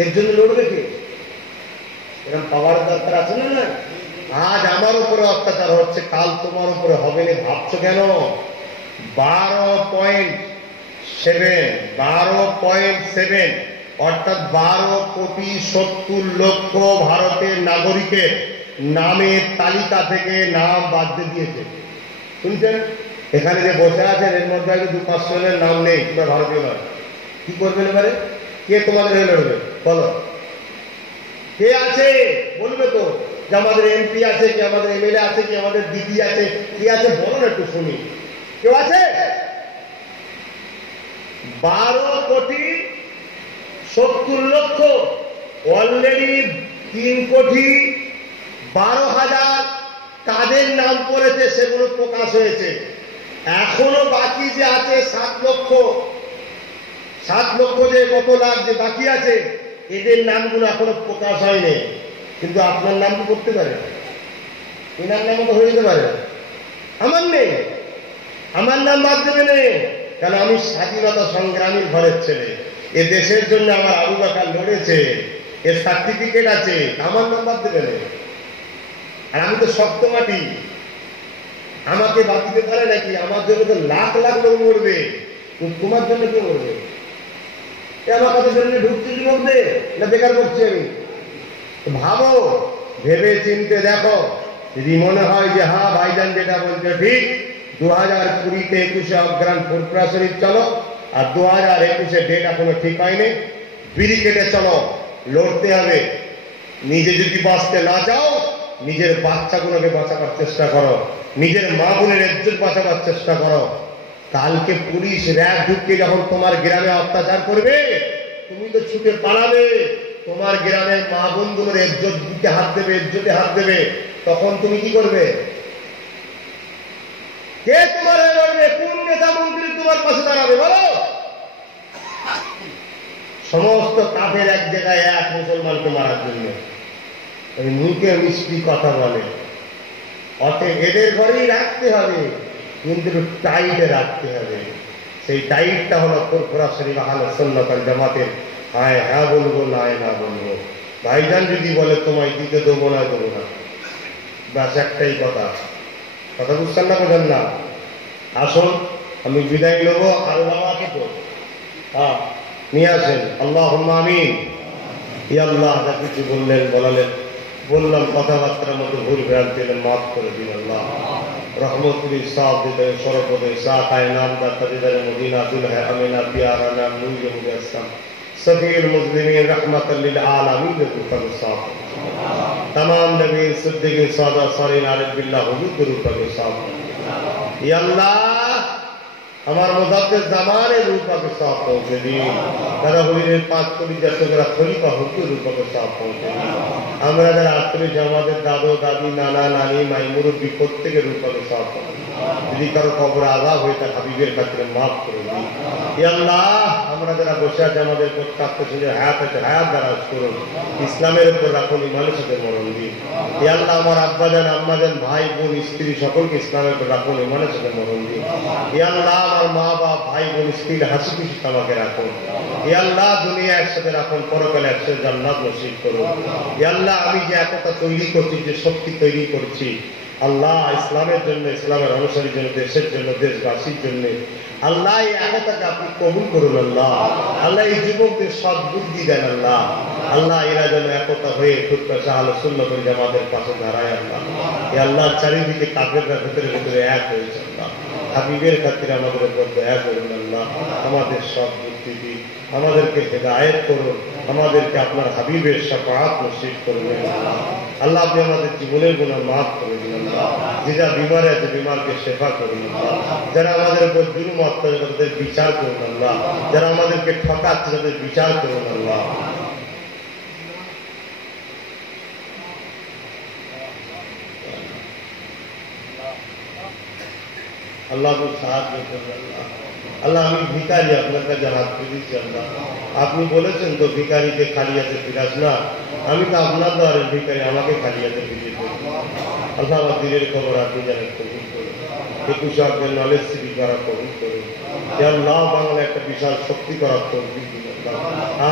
এর জন্য লড়বে কে? এরকম পাওয়ার দরকার আছে না? না, আজ আমার উপরে অত্যাচার হচ্ছে, কাল তোমার উপরে হবে না, ভাবছো কেন? 12.7 অর্থাৎ 12,70,00,000 ভারতের নাগরিকের নামের তালিকা থেকে নাম বাদ দিয়ে দিয়েছে। শুনছেন? এখানে যে বসে আছেন এর মধ্যে আগে 2-5 জনের নাম নেই, তোমরা ভারতীয় নয়। কি করবেন এবারে? কে তোমাদের হয়ে লড়বে বলো? কে আছে বলবে তো যে আমাদের এমপি আছে, কি আমাদের এমএলএ আছে, কি আমাদের দিদি আছে, কি আছে বলো না, একটু শুনি। কেউ আছে? 12,70,00,000 অলরেডি 3,12,000 কাদের নাম পড়েছে সেগুলো প্রকাশ হয়েছে। এখনো বাকি যে আছে 7,00,000 যে কত লাখ যে বাকি আছে, এদের নামগুলো এখনো প্রকাশ হয়নি। কিন্তু আপনার নাম তো করতে পারে, এনার নাম তো হয়ে যেতে পারে। আমার নেই, আমার নাম বাদ দেবে নেই। কারণ আমি স্বাধীনতা সংগ্রামীর ঘরের ছেলে, এ দেশের জন্য আমার আবু বকর লড়েছে, এর সার্টিফিকেট আছে, আমার নাম বাদ দেবে নেই। আর আমি তো শক্ত মাটি, আমাকে বাদ দিতে পারে নাকি? আমার জন্য তো লাখ লাখ লোক মরবে, তোমার জন্য কে মরবে? আমার কথা শুনে ঢুকছি কি মরবে না বেকার করছি আমি? ভাবো, ভেবে চিনতে দেখো। যদি মনে হয় যে হ্যাঁ ভাইজান যেটা বলছে ঠিক, 2020-তে 21-এ অগ্রাণ ফুরফুরা শরীফ চলো, আর 2021-এ ডেট এখনো ঠিক হয়নি, বিড়ি কেটে চলো, লড়তে হবে। নিজে যদি বাঁচতে না চাও, নিজের বাচ্চাগুলোকে বাঁচাবার চেষ্টা করো, নিজের মা বোনের ইজ্জত বাঁচাবার চেষ্টা করো। কালকে পুলিশ র্যাব ঢুকিয়ে যখন তোমার গ্রামে অত্যাচার করবে, তুমি তো ছুটে পালাবে, তোমার গ্রামের মা বোনগুলোর ইজ্জত দিতে হাত দেবে, ইজ্জতে হাত দেবে। তখন তুমি কি করবে? কে তোমার লড়বে? কোন নেতা মন্ত্রী তোমার পাশে দাঁড়াবে বলো? সমস্ত কাফের এক জায়গায় এক মুসলমানকে মারার জন্য মুখে মিষ্টি কথা বলে। অতএব এদের ঘরেই রাখতে হবে, কিন্তু টাইটে রাখতে হবে। সেই টাইটটা হলো ফুরফুরা শরীফ আহলে সুন্নাত ওয়াল জামাতের হ্যাঁ হ্যাঁ বলবো, না না বলবো। ভাইজান যদি বলে তোমায় দিতে দেবো না, দেবো না, ব্যাস একটাই কথা। কথা বুঝছেন না, বোঝেন না? আসুন আমি বিদায় নেবো। আল্লাহ আছে তো, হ্যাঁ নিয়ে আসেন। আল্লাহুম্মা আমিন। ইয়া আল্লাহ, যা কিছু বললেন বলালেন বললাম, কথাবার্তার মতো ভুল ভ্রান্তি মাফ করে দিন আল্লাহ। रहमतुल साफ दे शरफ दे साकाए नाम का तरीदार मदीना दिल है अमीना प्यारा नाम नूर मुजस्सम सफीर मुस्लिमीन रहमतल लिल आलमीन दुरुद साफ तमाम नबी सिद्दीकीन सादा सारीन आरिफ बिल्लाह हुजूर दुरुद साफ। या अल्लाह हमार मुदद्दिर ज़माने रूप के साथ पहुंचे दी, दादा हुजूरेर पाक कलिजा टुकड़ा खलीफा हुजूर रूप के साथ पहुंचे दी। আমরা যারা আত্মীয় আমাদের দাদু দাদি নানা নানি মাই মুরব্বী প্রত্যেকের রূপে সাফ করুন। যদি কারো কবর আযাব হয়ে তার হাবিবের খাতিরে মাফ করে দিন। ইয়া আল্লাহ আমরা যারা বসে আছে আমাদের প্রত্যেক হায়াত আছে, হায়াত দারাজ করুন, ইসলামের উপর রাখুন, ইমানের সাথে মরণ দিন। হে আল্লাহ আমার আব্বাজান আম্মাজান ভাই বোন স্ত্রী সকলকে ইসলামের উপর রাখুন, ইমানের সাথে মরণ দিন। হে আল্লাহ আমার মা বাপ ভাই বোন স্ত্রী হাসি খুশি আমাকে রাখুন। হে আল্লাহ দুনিয়া একসাথে রাখুন, পরকালে একসাথে জান্নাত নসিব করুন। হে আল্লাহ আমি যে একতা তৈরি করছি, যে শক্তি তৈরি করছি আল্লাহ ইসলামের জন্য, ইসলামের অনুসারীর জন্য, দেশের জন্য, দেশবাসীর জন্য, আল্লাহ এই একতাকে আপনি কবুল করুন। আল্লাহ আল্লাহ এই যুবকদের সৎ বুদ্ধি দেন। আল্লাহ আল্লাহ এরা যেন একতা হয়ে ফুটপাশে আলো সুন্নাত ওয়াল জামাতের পাশে দাঁড়ায়। আল্লাহ এই আল্লাহ চারিদিকে কাফেররা ভেতরে ভেতরে এক হয়েছে। আল্লাহ হাবিবের খাতিরে আমাদের উপর দয়া করুন। আল্লাহ আমাদের সৎ বুদ্ধি দিন, আমাদেরকে হেদায়েত করুন, আমাদেরকে আপনার হাবিবের শাফাআত নসিব করবেন। আল্লাহ আপনি আমাদের জীবনের গুনাহ মাফ করে দিন। আল্লাহ যে যা বিমারে আছে বিমারকে শেফা করুন। আল্লাহ যারা আমাদের উপর জুলুম অত্যাচার তাদের বিচার করুন। আল্লাহ যারা আমাদেরকে ঠকাচ্ছে তাদের বিচার করুন। আল্লাহ আল্লাহ সাহায্য করুন। আল্লাহ আল্লাহ আমি ভিখারি, আপনার কাছে হাত তুলেছি। আল্লাহ আপনি বলেছেন তো ভিখারিকে খালি হাতে ফিরাস না, আমি তো আপনার দ্বারের ভিখারি, আমাকে খালি হাতে ফিরিয়ে দেবেন। আল্লাহ আমার দিলের খবর আপনি জানেন, কবুল করুন। 21 অব্দের নলেজ সিটি করা কবুল করুন। আল্লাহ বাংলা একটা বিশাল শক্তি করার তৌফিক দিন।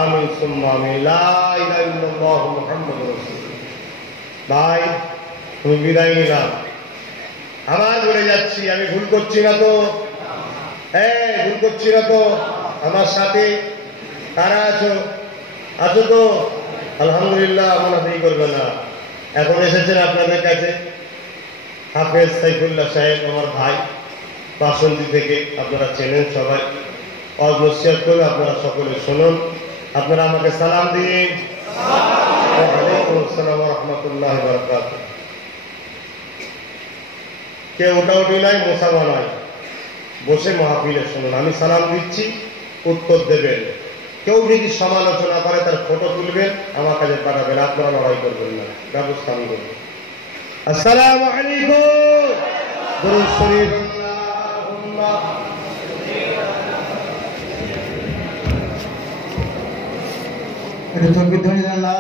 আমিন সুম্মা আমিন। লা ইলাহা ইল্লাল্লাহ মুহাম্মাদুর রাসূলুল্লাহ। ভাই তুমি বিদায় নিলাম, আবার বলে যাচ্ছি, আমি ভুল করছি না তো? হ্যাঁ ভুল করছি না তো? আমার সাথে কারা আছো? আছো তো? আলহামদুলিল্লাহ, মুনাফিকি করবে না। এখন এসেছেন আপনাদের কাছে হাফেজ সাইফুল্লাহ সাহেব, আমার ভাই বাসন্তী থেকে, আপনারা চেনেন সবাই। ওয়াজ নসিহত করে আপনারা সকলে শুনুন। আপনারা আমাকে সালাম দিন। ওয়ালাইকুম আসসালাম ওয়া রাহমাতুল্লাহি ওয়া বারাকাতুহু। কে ওটাউটি নাই, মোসামা নাই, বসে মাহফিলে শুনুন। আমি সালাম দিচ্ছি, উত্তর দেবেন। কেউ যদি সমালোচনা করে তার ফটো তুলবেন, আমার কাছে পাঠাবেন, আপনারা লড়াই করবেন না, ব্যবস্থা আমি করব। আসসালামু আলাইকুম। দরুদ শরীফ। এটা তো বিধান না।